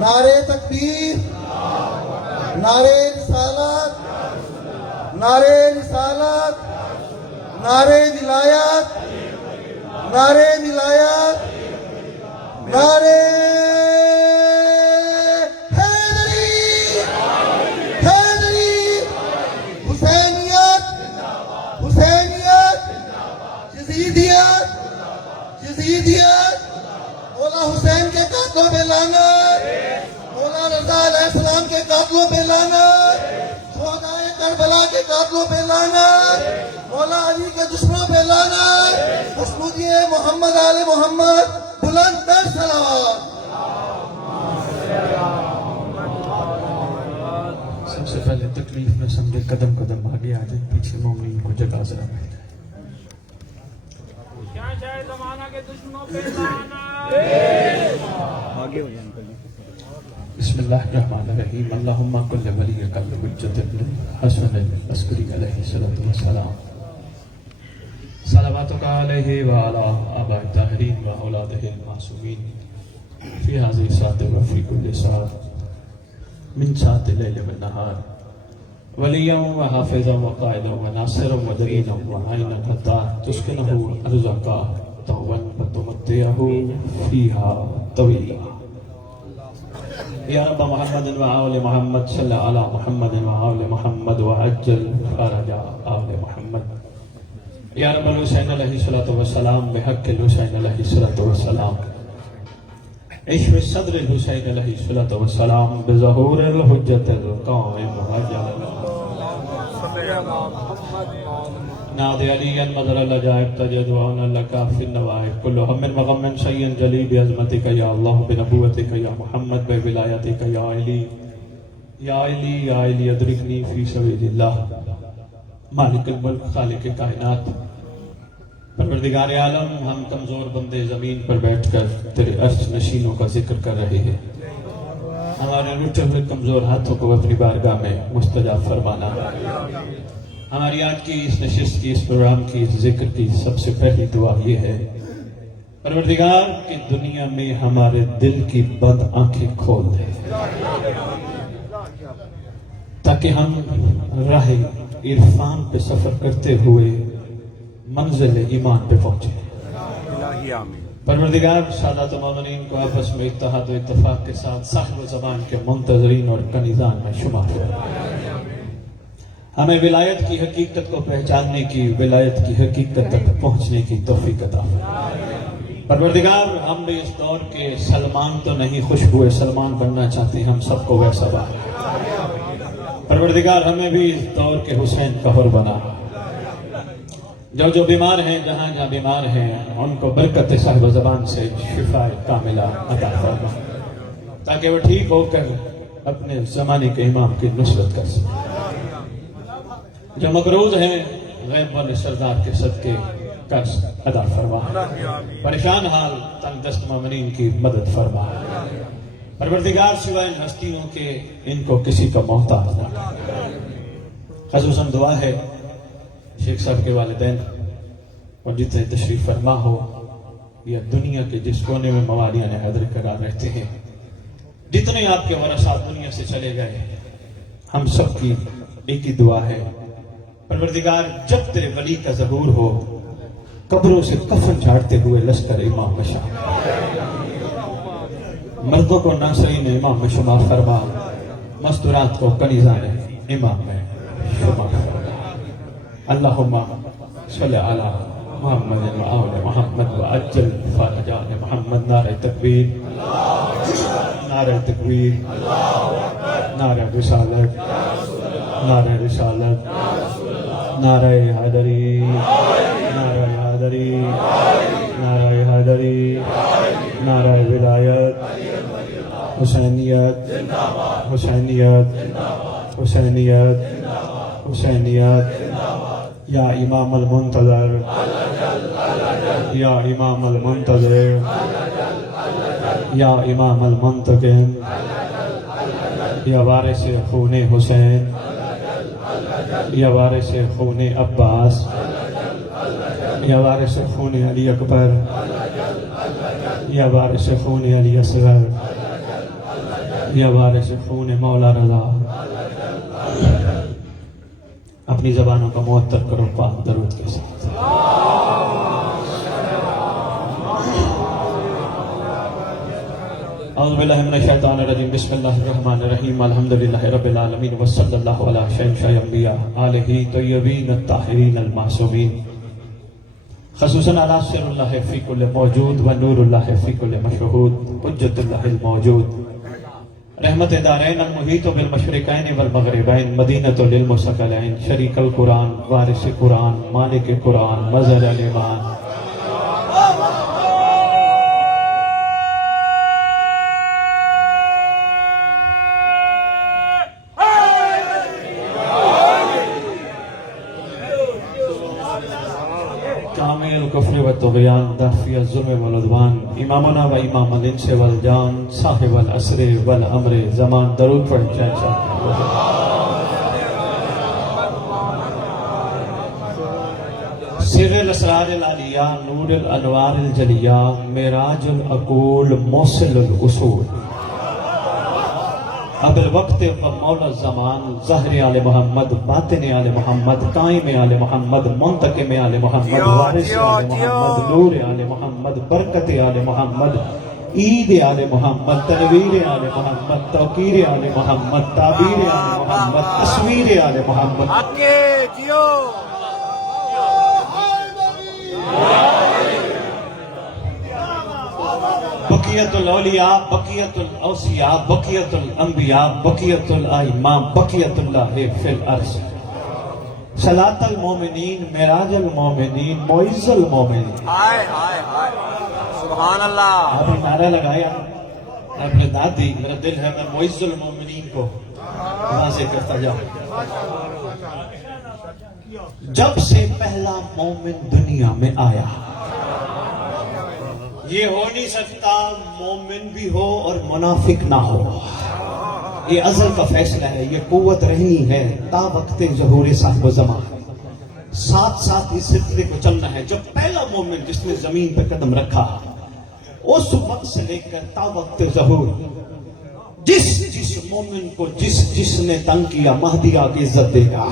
نعرے تکبیر، نعرے رسالت، نعرے رسالت، نعرے ولایت، نعرے ولایت، نعرے حیدری، حیدری، حسینیت، حسینیت، یزیدیت، یزیدیت، مولا حسین کے قاتلوں پہ لعنت، مولا رضا علیہ السلام کے قاتلوں پہ لعنت، شہدائے کربلا کے قاتلوں پہ لعنت، مولا علی کے دشمنوں پہ لعنت، مسعودی محمد آل محمد، بلند تر صلوات۔ سب سے پہلے تکلیف میں سمجھے قدم قدم آگے آ جائیں، پیچھے مومنین کو جگہ ذرا مل جائے۔ کیا چاہے زمانہ کے دشمنوں پہ لعنت۔ بسم اللہ الرحمن الرحیم، اللہم کل ولیک الحجۃ ابن الحسن العسکری علیہ الصلوۃ والسلام، صلواتک علیہ وعلی آباء الطاہرین واولادہ المعصومین فی ہذہ الساعۃ وفی کل ساعۃ من ساعۃ اللیل والنہار، ولیا وحافظا وقائدا وناصرا ودلیلا وعینا حتی تسکنہ ارضک طوعا فتمتعہ فیہا طویلا۔ یا رب محمد وآل محمد صلی علی محمد وآل محمد وعجل فرج آل محمد۔ یا رب الحسین علیہ السلام بحق الحسین علیہ السلام، عشق صدر الحسین علیہ السلام بظہور الحجت القائم وجل ناد علی مظہر العجائب تجد وعنا لک فی النوائب کل ہم وغم شیء جلی بعظمتک یا اللہ بنبوتک یا محمد بولایتک یا علی یا علی یا علی ادرکنی فی سبیل اللہ۔ مالک الملک، خالق کائنات، پروردگار عالم، ہم کمزور بندے زمین پر بیٹھ کر تیرے عرش نشینوں کا ذکر کر رہے ہیں، ہمارے رٹے ہوئے کمزور ہاتھوں کو اپنی بارگاہ میں مستجاب فرمانا۔ ہماری آج کی اس نشست کی، اس پروگرام کی، اس ذکر کی سب سے پہلی دعا یہ ہے پروردگار کہ دنیا میں ہمارے دل کی بند آنکھیں کھول دے تاکہ ہم راہ عرفان پہ سفر کرتے ہوئے منزل ایمان پہ پہنچے۔ پروردگار سادات مومنین کو آپس میں اتحاد و اتفاق کے ساتھ صاحب زبان کے منتظرین اور کنیزان میں شمار ہوا۔ ہمیں ولایت کی حقیقت کو پہچاننے کی، ولایت کی حقیقت تک پہنچنے کی توفیق عطا فرما۔ پروردگار ہم بھی اس دور کے سلمان تو نہیں، خوشبوئے سلمان بننا چاہتے ہیں، ہم سب کو ویسا بنا۔ پروردگار ہمیں بھی اس دور کے حسین قہر بنا۔ جو بیمار ہیں، جہاں جہاں بیمار ہیں، ان کو برکت صاحب زبان سے شفا کاملہ عطا فرما تاکہ وہ ٹھیک ہو کر اپنے زمانے کے امام کی نصرت کر سکیں۔ جو مقروض ہیں، غیب والے سردار کے صدقے قرض ادا فرما۔ پریشان حال تنگ دست مومنین کی مدد فرما۔ پروردگار سوائے ان ہستیوں کے ان کو کسی کا محتاج نہ کر۔ خصوصاً دعا ہے شیخ صاحب کے والدین اور جتنے تشریف فرما ہو یا دنیا کے جس کونے میں موالیاں حیدر قرار رہتے ہیں، جتنے آپ کے ورثات دنیا سے چلے گئے، ہم سب کی ایک ہی دعا ہے پروردگار جب تیرے ولی کا ظہور ہو، قبروں سے کفن جھاڑتے ہوئے لشکر امام میں شامل، مردوں کو ناصرین امام میں شمار فرما، مستورات کو کنیزان امام میں شمار فرما۔ اللہم صلی علی محمد وآل محمد وعجل فرج آل محمد۔ نعرہ تکبیر، نعرہ تکبیر، نعرہ رسالت، نعرہ رسالت، نعرہ حیدری، نعرہ حیدری، نعرہ حیدری، نعرہ ولایت، حسینیت، حسینیت، حسینیت، حسینیت۔ یا امام المنتظر، یا امام المنتظر، یا امام المنتقم، یا وارث خون حسین، یا وارث خون عباس، یا وارث خون علی اکبر، یا وارث خون علی اصغر، یا وارث خون مولا رضا اپنی زبانوں کا معطر کرو پاک درود کے ساتھ. اعوذ باللہ من الشیطان الرجیم بسم اللہ الرحمن الرحیم الحمدللہ رب العالمین وصلی اللہ علی شہنشاہ انبیاء آلہ طیبین الطاہرین المعصومین خصوصاً علی سر اللہ فی کل موجود و نور اللہ فی کل مشہود حجت اللہ الموجود رحمت دارین المحیط بالمشرقین والمغربین مدینۃ للمثقلین شریک القرآن وارث قرآن مالک قرآن مظہر الایمان کامل الکفر والطغیان دافع الظلم والعدوان امامنا و امام الانس والجان صاحب العصر والامر زمان درود پڑھ چاچا. سر الاسرار العالیہ نور الانوار الجلیہ معراج العقول موصل الاصول اب الوقت و مولا الزمان ظاہر آل محمد باطن آل محمد قائم آل محمد منتقم آل محمد وارث آل محمد نور آل محمد برکت آل محمد عید آل محمد تنویر آل محمد توقیر آل محمد تعبیر آل محمد تصویر آل محمد بقیت الاولیاء بقیت الاوصیاء بقیت الانبیاء بقیت الائمہ بقیت اللہ فی الارض صلاۃ المومنین معراج المومنین معز المومنین. سبحان اللہ. آپ نے نعرہ لگایا آپ نے داد دی میرا دل ہے میں معز المومنین کو واضح کرتا جاؤں. جب سے پہلا مومن دنیا میں آیا یہ ہو نہیں سکتا مومن بھی ہو اور منافق نہ ہو. یہ ازل کا فیصلہ ہے یہ قوت رہنی ہے تا وقت ظہور صاحب زمان. ساتھ ساتھ اس سلسلے کو چلنا ہے. جب پہلا مومن جس نے زمین پہ قدم رکھا اس وقت سے لے کر تا وقت ظہور جس مومن کو جس نے تنگ کیا مہدی آگے عزت دے گا.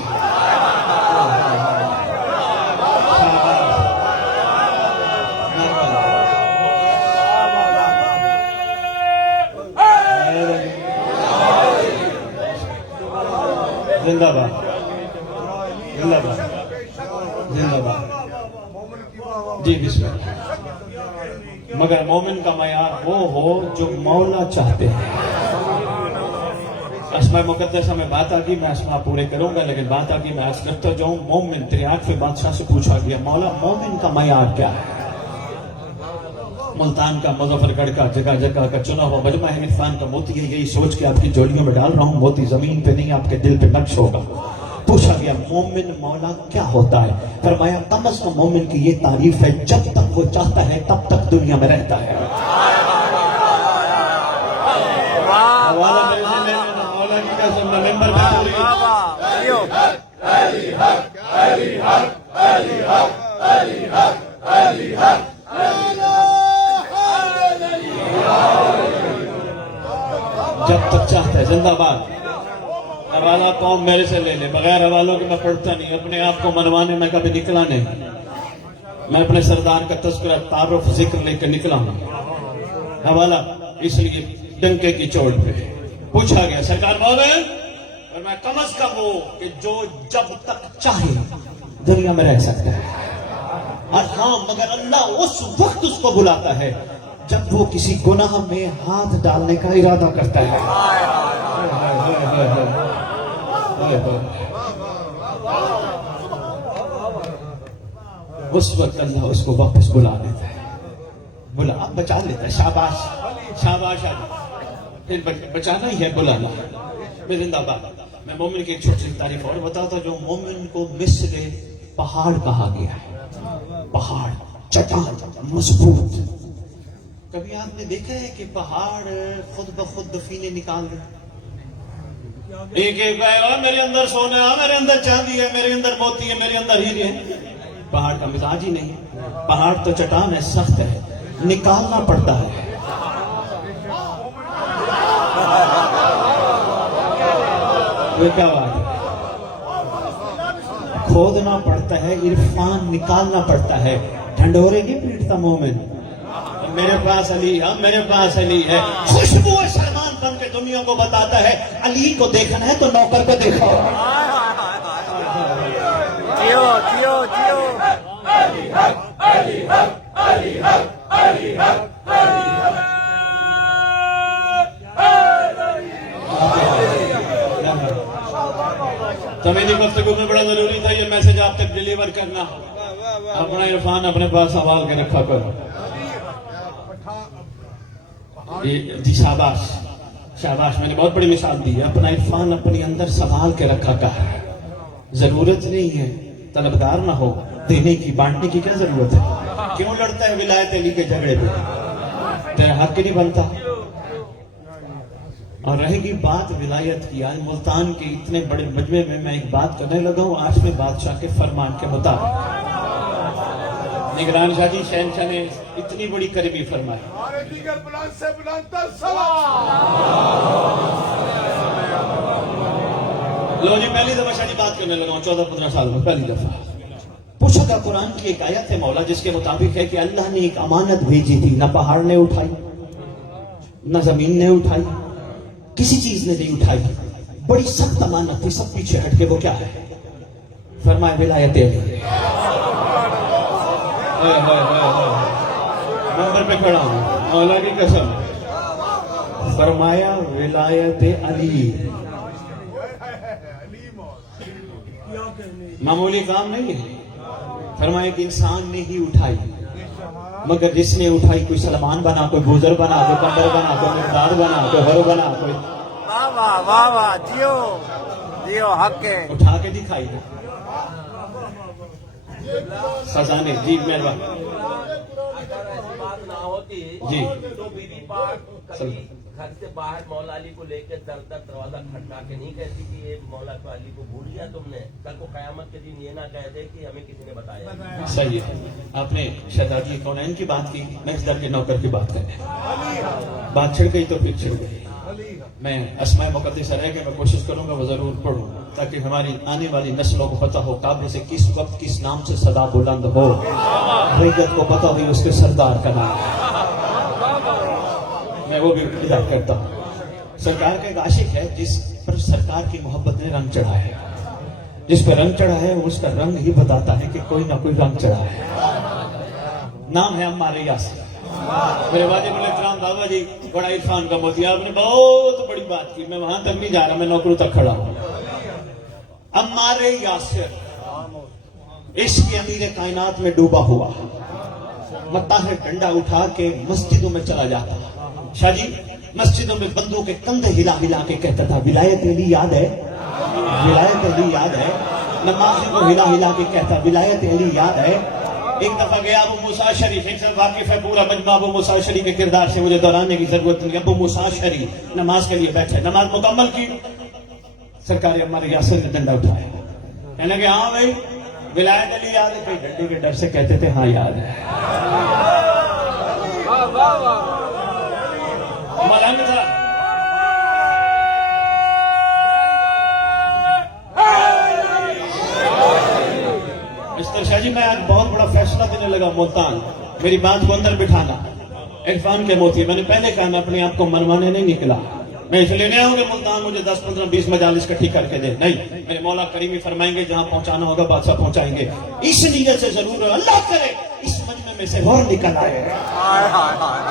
زندہ باد زندہ باد زندہ باد. جی بسم اللہ. مگر مومن کا معیار وہ ہو جو مولا چاہتے ہیں. اسماء مقدسہ میں بات آگی میں اسماء پورے کروں گا لیکن بات آگی میں عرض کرتا جاؤں. مومن 83 بادشاہ سے پوچھا گیا مولا مومن کا معیار کیا ہے؟ ملتان کا مظفر گڑھ کا جگہ جگہ کا چنا ہوا مجمع عرفان کا موتی ہے. یہی سوچ کے آپ کی جوڑیوں میں ڈال رہا ہوں. موتی زمین پہ نہیں آپ کے دل پہ نقش ہوگا. پوچھا گیا مومن مولا کیا ہوتا ہے؟ فرمایا کم از کم مومن کی یہ تعریف ہے جب تک وہ چاہتا ہے تب تک دنیا میں رہتا ہے. مولا کی قسم نومبر میں جب تک چاہتا ہے. زندہ باد. حوالہ قوم میرے سے لے لے بغیر حوالوں کے میں پڑھتا نہیں. اپنے آپ کو منوانے میں کبھی نکلا نہیں. میں اپنے سردار کا تذکرہ تعارف ذکر لے کر نکلا ہوں. حوالہ اس لیے ڈنکے کی چوٹ پہ پوچھا گیا سرکار مومن اور میں کم از کم ہو کہ جو جب تک چاہے دنیا میں رہ سکتا ہے. اور ہاں مگر اللہ اس وقت اس کو بلاتا ہے جب وہ کسی گناہ میں ہاتھ ڈالنے کا ارادہ کرتا ہے. اس وقت اللہ اس کو واپس بلا لیتا ہے. اب بچا لیتا ہے. شاباش شاباش. پھر بچانا ہی ہے بلانا. میں زندہ باد. میں مومن کی ایک چھوٹی سی تعریف اور بتاتا جو مومن کو مثل پہاڑ کہا گیا ہے. پہاڑ چٹان مضبوط. کبھی آپ نے دیکھا ہے کہ پہاڑ خود بخود دفینے نکال دے؟ ایک ایک میرے اندر سونا ہے میرے اندر چاندی ہے میرے اندر موتی ہے میرے اندر ہیرے ہے. پہاڑ کا مزاج ہی نہیں. پہاڑ تو چٹان ہے سخت ہے نکالنا پڑتا ہے. یہ کیا بات ہے؟ کھودنا پڑتا ہے، عرفان نکالنا پڑتا ہے، ڈھنڈورے نہیں پیٹتا مومن. میرے پاس علی ہے، میرے پاس علی ہے، خوشبو سلمان بن کے دنیا کو بتاتا ہے علی کو دیکھنا ہے تو نوکر کو دیکھو. جیو جیو جیو تو میری گفتگو میں بڑا ضروری تھا یہ میسج آپ تک ڈیلیور کرنا. اپنا عرفان اپنے پاس سنبھال کے رکھا کرو. جی شاباش شاباش، میں نے بہت بڑی مثال دی ہے. اپنا عرفان اپنے اندر سنبھال کے رکھا کر. ضرورت نہیں ہے طلبگار نہ ہو، دینے کی بانٹنے کی کیا ضرورت ہے؟ کیوں لڑتا ہے ولایت علی کے جھگڑے پہ؟ تیرا حق نہیں بنتا. اور رہے گی بات ولایت کی، آج ملتان کے اتنے بڑے مجمع میں میں ایک بات کرنے لگا ہوں آج میں بادشاہ کے فرمان کے مطابق. نگران شاہ جی شہنشاہ نے اتنی بڑی قریبی فرمائی. لو جی پہلی دفعہ شاہ جی بات کرنے لگا ہوں 14-15 سال میں پہلی دفعہ. پوچھا تھا قرآن کی ایک آیت ہے مولا جس کے مطابق ہے کہ اللہ نے ایک امانت بھیجی تھی، نہ پہاڑ نے اٹھائی، نہ زمین نے اٹھائی، کسی چیز نے نہیں اٹھائی. بڑی سخت امانت تھی، سب پیچھے ہٹ کے. وہ کیا ہے؟ فرمایا ولایت علی. نمبر پہ کھڑا ہوں مولا کی قسم. فرمایا ولایت علی معمولی کام نہیں ہے. فرمایا کہ انسان نے ہی اٹھائی، مگر جس نے اٹھائی کوئی سلمان بنا، کوئی بوزر بنا، کوئی کمبر بنا، کوئی مقدار بنا، کوئی ہر بنا، کوئی واہ واہ واہ واہ جیو جیو حق ہے. اٹھا کے دکھائی ہے. خزانے جی مہربان اگر ایسی بات نہ ہوتی جی تو بی بی پاک کبھی گھر سے باہر مولا علی کو لے کے در در دروازہ کھٹکا کے نہیں کہتی کہ یہ مولا علی کو بھول گیا تم نے. کل کو قیامت کے دن یہ نہ کہہ دے کہ ہمیں کسی نے بتایا. صحیح ہے. آپ نے شہزادی کونین کی بات کی، میں اس در کے نوکر کی بات کریں. بات چھڑ گئی تو پھر چھڑ گئی. میں اسماء مقدسہ رہ کے میں کوشش کروں گا وہ ضرور پڑھوں تاکہ ہماری آنے والی نسلوں کو پتہ ہو کعبے سے کس وقت کس نام سے صدا بلند ہو، ریگت کو پتہ ہوئی اس کے سردار کا نام. میں وہ بھی ادا کرتا ہوں. سرکار کا ایک عاشق ہے جس پر سرکار کی محبت نے رنگ چڑھا ہے. جس پہ رنگ چڑھا ہے اس کا رنگ ہی بتاتا ہے کہ کوئی نہ کوئی رنگ چڑھا ہے. نام ہے عمار یاسر. میرے واجب الاحترام بابا جی بڑا عرفان کا موتی، آپ نے بہت بڑی بات کی. میں وہاں تک نہیں جا رہا، میں نوکروں تک کھڑا ہوں. عمار یاسر عشق امیر کائنات میں ڈوبا ہوا، مطاہر ڈنڈا اٹھا کے مسجدوں میں چلا جاتا. شاہ جی مسجدوں میں بندوں کے کندھے ہلا ہلا کے کہتا تھا ولایت علی یاد ہے، ولایت علی یاد ہے. نمازی کو ہلا ہلا کے کہتا ولایت علی یاد ہے. ایک دفعہ گیا ابو موسیٰ شریف، ایک سب واقف ہے پورا مجمع ابو موسیٰ شریف کے کردار سے، مجھے دہرانے کی ضرورت نہیں. ابو موسیٰ شریف نماز کے لیے بیٹھے، نماز مکمل کی، سرکار عمار یاسر نے ڈنڈا اٹھایا. کہنے کہ ہاں بھائی ولایت علی یاد ہے. کئی ڈنڈے کے ڈر سے کہتے تھے ہاں یاد ہے. مولانا ذرا مستر شاہ جی میں آج بہت بڑا فیصلہ دینے لگا ملتان. میری بات کو اندر بٹھانا. عرفان کے موتی، میں نے پہلے کہا میں اپنے آپ کو منوانے نہیں نکلا. میں اس لیے نہیں ہوں کہ ملتان مجھے 10 15 20 مجالس کٹھی کر کے دے. نہیں، میرے مولا کریمی فرمائیں گے جہاں پہنچانا ہوگا بادشاہ پہنچائیں گے. اس نیت سے ضرور اللہ کرے اس مجمع میں سے اور نکل آئے.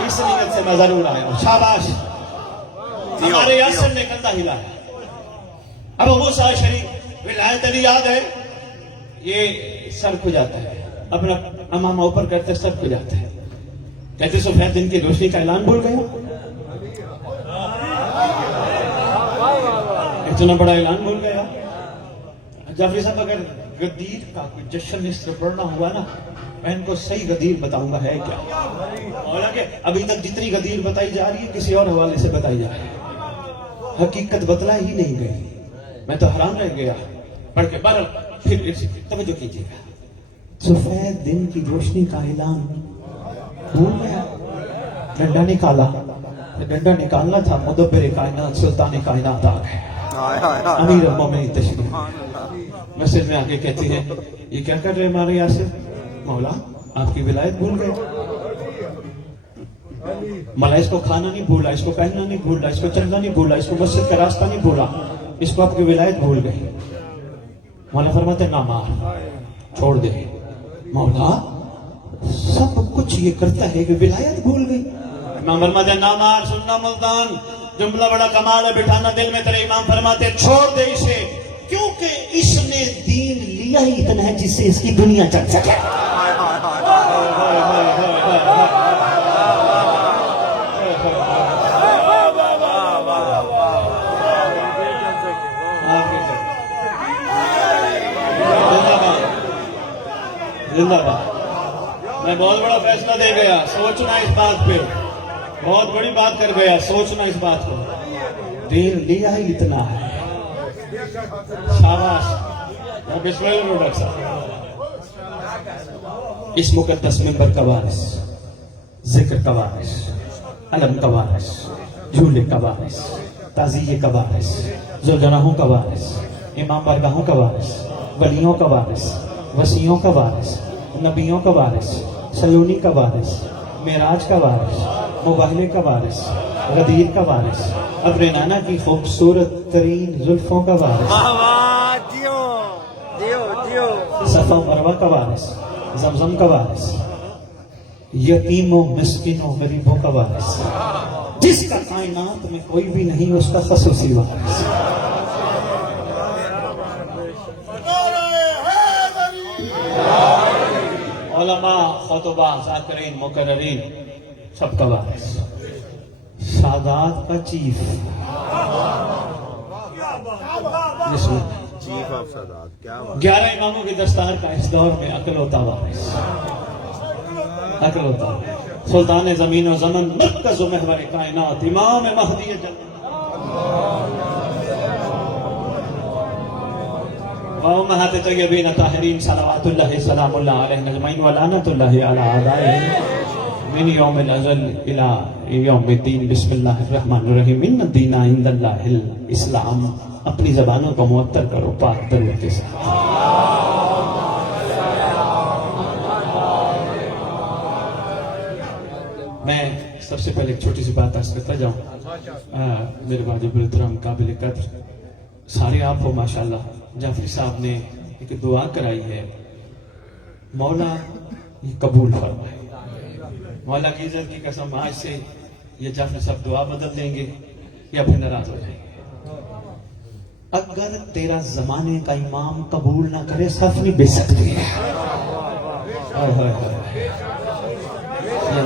اس نیت سے میں ضرور آیا ہوں. شاباش. ہمارے یاسر نے کندھا ہلایا. ابو موسیٰ شریف ولایت علی یاد ہے، یہ سر کھجاتا ہے، اپنا امامہ اوپر کرتے سر کھجاتا ہے. کہتے سفید دن کی روشنی کا اعلان بھول گیا. اتنا بڑا اعلان بھول گیا. جعفری صاحب اگر غدیر کا کوئی جشن اس سے بڑھنا ہوا نا، میں ان کو صحیح غدیر بتاؤں گا ہے کیا. حالانکہ ابھی تک جتنی غدیر بتائی جا رہی ہے کسی اور حوالے سے بتائی جا رہی ہے، حقیقت بتلا ہی نہیں گئی. میں تو حیران رہ گیا پڑھ کے. بہرحال پھر توجہ کیجیے گا. سفید دن کی روشنی کا اعلان بھول گیا. ڈنڈا نکالا. ڈنڈا نکالنا تھا، مدبر کائنات سلطان کائنات آ گئے. امیر المومنین تشریف مسجد میں آ کے کہتی ہے یہ کیا کر رہے ہمارے یاسر؟ مولا آپ کی ولایت بھول گئے. مولا اس کو کھانا نہیں بھولا, اس کو پہننا نہیں بھولا, اس کو چلنا نہیں بھولا, اس کو مسجد کا راستہ نہیں بھولا, اس کو آپ کی ولایت بھول گئی. مولا فرماتے نہ مار, چھوڑ دے. مولا سب کچھ یہ کرتا ہے کہ ولایت بھول گئی. امام فرماتے نہ مار. سننا ملتان, جملہ بڑا کمال ہے, بٹھانا دل میں تیرے. امام فرماتے چھوڑ دے اسے, کیونکہ اس نے دین لیا ہی اتنا ہے جس سے اس کی دنیا چل سکے. زندہ باد. میں بہت بڑا فیصلہ دے گیا, سوچنا اس بات پہ, بہت بڑی بات کر گیا, سوچنا اس بات کو. دین لیا ہی اتنا ہے. شاباش. بسم اللہ ڈاکٹر صاحب. اس مقدس منبر کا وارث, ذکر کا وارث, علم کا وارث, جھولے کا وارث, تعزیے کا وارث, ذوالجناحوں کا وارث, امام بارگاہوں کا وارث, ولیوں کا وارث, وسیعوں کا وارث, نبیوں کا وارث, سلونی کا وارث, معراج کا وارث, مباہلے کا وارث, غدیر کا وارث, ابر نانا کی خوبصورت ترین زلفوں کا وارث, صفا مروہ کا وارث, زمزم کا وارث, یتیموں مسکینوں غریبوں کا وارث, جس کا کائنات میں کوئی بھی نہیں اس کا خصوصی وارث. علماء, خطباء, ذاکرین, مقررین, سب کا وارث, سادات کا چیف, چیف آف سادات. کیا 11 اماموں کی دستار کا اس دور میں عقل ہوتا وارث, عقل ہوتا. سلطان زمین و زمن, مرکز و محور کائنات, امام مہدی جنت. وأمهات الطيبين الطاهرين صلوات الله سلام الله عليهم أجمعين ولعنة الله على أعدائهم من يوم الأزل إلى يوم الدين. بسم الله الرحمن الرحيم. إن الدين عند الله الإسلام. اپنی زبانوں کو معطر کرو پاک درود کے ساتھ. میں سب سے پہلے ایک چھوٹی سی بات عرض کرتا جاؤں. میرے واجب الکرام قابل قدر سارے آپ ہو ماشاءاللہ. جعفری صاحب نے ایک دعا کرائی ہے, مولا یہ قبول فرمائے. مولا کی عزت کی قسم آج سے یہ جعفری صاحب دعا بدل دیں گے یا پھر ناراض ہو جائیں گے. اگر تیرا زمانے کا امام قبول نہ کرے صف نہیں بیچ سکتے, یا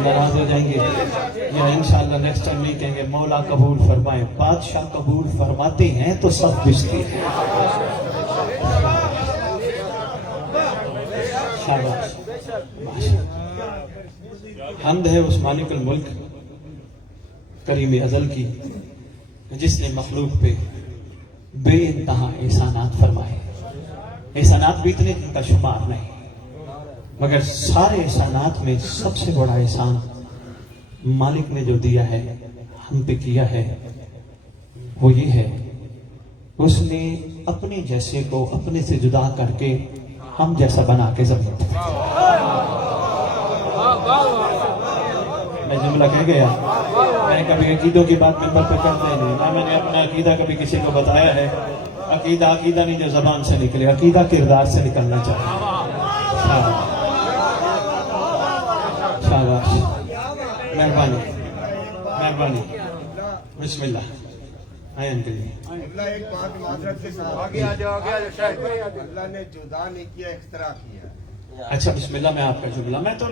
ناراض ہو جائیں گے, یا انشاءاللہ نیکسٹ ٹائم نہیں کہیں گے مولا قبول فرمائے. بادشاہ قبول فرماتے ہیں تو سب بچتے ہیں. حمد ہے اس مالک الملک کریم ازل کی جس نے مخلوق پہ بے انتہا احسانات فرمائے. احسانات بھی اتنے کا شمار نہیں, مگر سارے احسانات میں سب سے بڑا احسان مالک نے جو دیا ہے, ہم پہ کیا ہے, وہ یہ ہے اس نے اپنے جیسے کو اپنے سے جدا کر کے ہم جیسا بنا کے زمین پہ. میں جملہ کہہ گیا, میں کبھی عقیدوں کی بات ممبر پہ کرتا ہی نہیں, نہ میں نے اپنا عقیدہ کبھی کسی کو بتایا ہے. عقیدہ نہیں جو زبان سے نکلے, عقیدہ کردار سے نکلنا چاہیے. شاباش, مہربانی. بسم اللہ. اللہ ایک بات معذرت سے اللہ نے جدا نہیں کیا, اختراع کیا. اچھا بسم اللہ. میں آپ کا جملہ, میں تو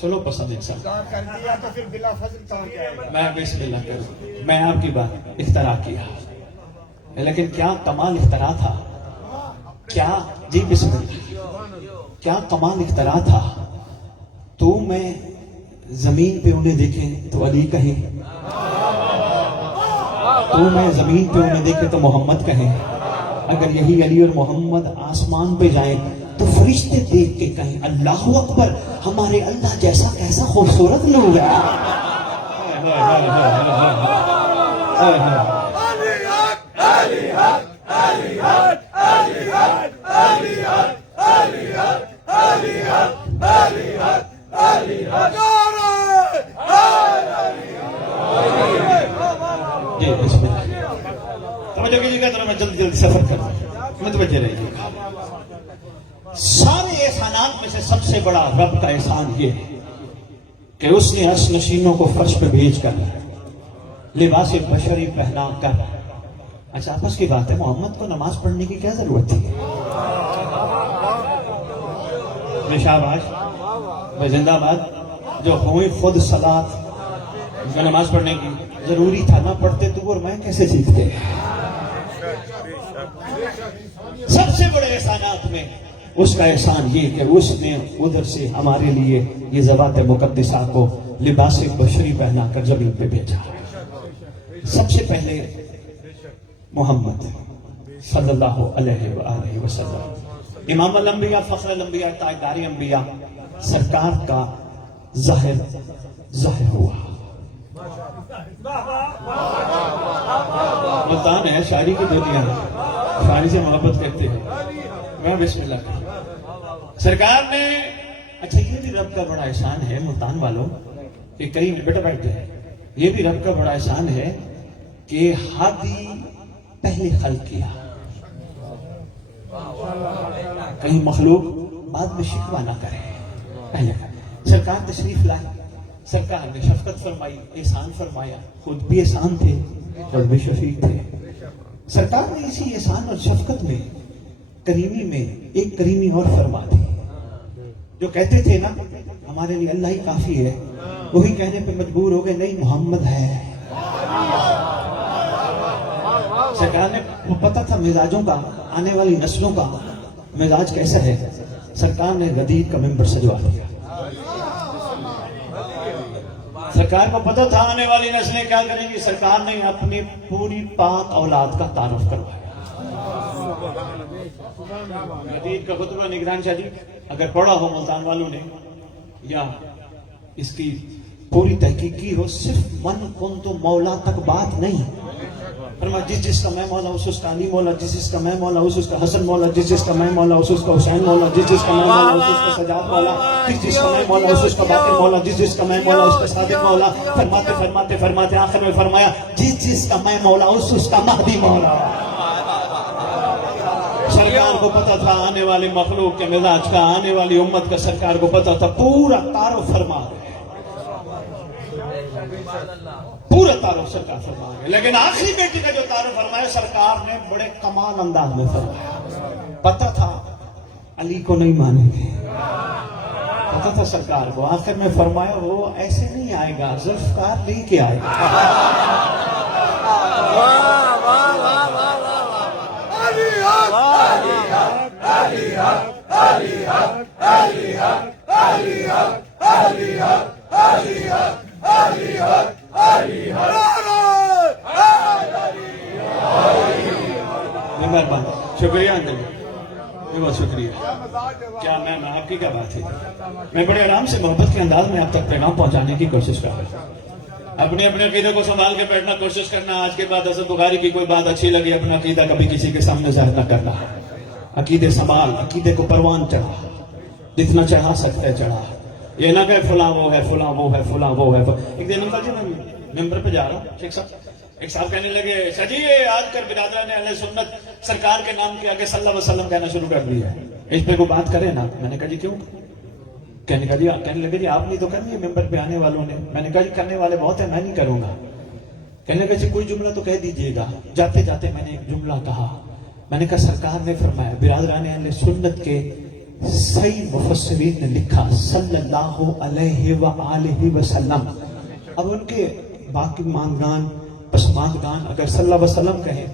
سلو پسند انسان, کر دیا تو پھر بلا فضل کہاں جائے گا. میں بسم اللہ کروں. میں آپ کی بات اختراع کیا, لیکن کیا کمال اختراع تھا, کیا جی بسم اللہ, کیا کمال اختراع تھا. تو میں زمین پہ انہیں دیکھیں تو علی کہیں, تو میں زمین پہ انہیں دیکھیں تو محمد کہیں. اگر یہی علی اور محمد آسمان پہ جائیں تو فرشتے دیکھ کے کہیں اللہ اکبر, ہمارے اللہ جیسا کیسا خوبصورت لوگ ہے. جی بسم اللہ. توجہ کیجیے گا، میں جلدی جلدی سفر کروں، متوجہ رہیے. سارے احسانات میں سے سب سے بڑا رب کا احسان یہ ہے کہ اس نے عرش نشینوں کو فرش پہ بھیج کر لباس بشری پہنا کر. اچھا آپس کی بات ہے، محمد کو نماز پڑھنے کی کیا ضرورت تھی؟ میں شاباش، میں زندہ باد. جو ہوئی خود صلاۃ، جو نماز پڑھنے کی ضروری تھا نہ پڑھتے تو اور میں کیسے سیکھتے؟ سب سے بڑے احسانات میں اس کا احسان یہ کہ اس نے ادھر سے ہمارے لیے یہ ذوات مقدسہ کو لباس بشری پہنا کر زمین پہ بھیجا. سب سے پہلے محمد صلی اللہ علیہ وآلہ وسلم، امام الانبیاء، فخر الانبیاء، تاجدار انبیاء، سرکار کا ظاہر ہوا. ملتان ہے شاعری کی دنیا ہے، شاعری سے محبت کرتے ہیں. میں بسم اللہ کروں. سرکار نے، اچھا یہ بھی رب کا بڑا احسان ہے ملتان والوں کہ کریم بیٹا بیٹھتے ہیں، یہ بھی رب کا بڑا احسان ہے کہ ہادی پہلے خلق کیا. کہیں مخلوق بعد میں شکوہ نہ کرے، پہلے سرکار تشریف لائے، سرکار نے شفقت فرمائی، احسان فرمایا. خود بھی احسان تھے، خود بھی شفیق تھے. سرکار نے اسی احسان اور شفقت میں، کریمی میں ایک کریمی اور فرما دی. جو کہتے تھے نا ہمارے لیے اللہ ہی کافی ہے، وہی کہنے پہ مجبور ہو گئے نہیں محمد ہے. سرکار نے پتا تھا مزاجوں کا، آنے والی نسلوں کا مزاج کیسا ہے. سرکار نے غدیر کا ممبر سجوا دیا. سرکار کو پتا تھا آنے والی نسلیں کیا کریں گی. سرکار نے اپنی پوری پاک اولاد کا تعارف کروایا. غدیر کا خطبہ نگران شاہ جی اگر پڑھا ہو ملتان والوں نے، یا اس کی پوری تحقیق کی ہو، صرف من کن تو مولا تک بات نہیں. فرمایا جس جس کا میں مولا اس کا علی مولا، جس جس کا میں مولا اس کا حسن مولا، جس جس کا میں مولا اس کا حسین مولا، جس جس کا میں مولا اس کا سجاد مولا، جس جس کا میں مولا اس کا باقر مولا، جس جس کا میں مولا اس کا صادق مولا. فرماتے فرماتے فرماتے آخر میں فرمایا جس جس کا میں مولا اس کا مہدی مولا. سرکار کو پتا تھا آنے والی مخلوق کے مزاج کا، آنے والی امت کا سرکار کو پتا تھا. پورا تعارف فرما رہے، پورا تعارف سرکار فرما رہے. لیکن آخری بیٹی کا جو تعارف فرمایا سرکار نے بڑے کمال انداز میں فرمایا. پتا تھا علی کو نہیں مانیں گے، پتا تھا سرکار کو. آخر میں فرمایا وہ ایسے نہیں آئے گا، ذوالفقار لے کے آئے گا. مہربان، شکریہ انکل، بہت شکریہ. کیا میم آپ کی کیا بات ہے؟ میں بڑے آرام سے محبت کے انداز میں آپ تک پیغام پہنچانے کی کوشش کر رہا ہوں. اپنے اپنے عقیدے کو سنبھال کے بیٹھنا کوشش کرنا. آج کے بعد حضرت بخاری کی کوئی بات اچھی لگی اپنا عقیدہ کبھی کسی کے سامنے ظاہر نہ کرنا. عقیدے سنبھال، عقیدے کو پروان چڑھا، جتنا چڑھا سکتے چڑھا. یہ نہ کہ فلاں وہ ہے، فلاں وہ ہے، فلاں وہ ہے. ایک دن انکل جی میں ممبر پہ جا رہا ہوں، شیخ صاحب ایک صاحب کہنے لگے شاہ جی آج کل برادران اہل سنت سرکار کے نام کے آگے صلی اللہ علیہ وسلم کہنا شروع کر دیا ہے، اس پہ کوئی بات کرے نا. میں نے کہا جی کیوں؟ کہنے لگے جی آپ نہیں تو کرنی ہے ممبر پہ آنے والوں نے. میں نے کہا جی کرنے والے بہت ہیں، میں نہیں کروں گا. کہنے لگا جی کوئی جملہ تو کہہ دیجئے گا. جاتے جاتے میں نے ایک جملہ کہا. میں نے کہا سرکار نے فرمایا، برادران اہل سنت کے صحیح مفسرین نے لکھا صلی اللہ علیہ وآلہ وسلم. اب ان کے باقی ماندگان پسماندگان اگر صلی اللہ علیہ وسلم کہیں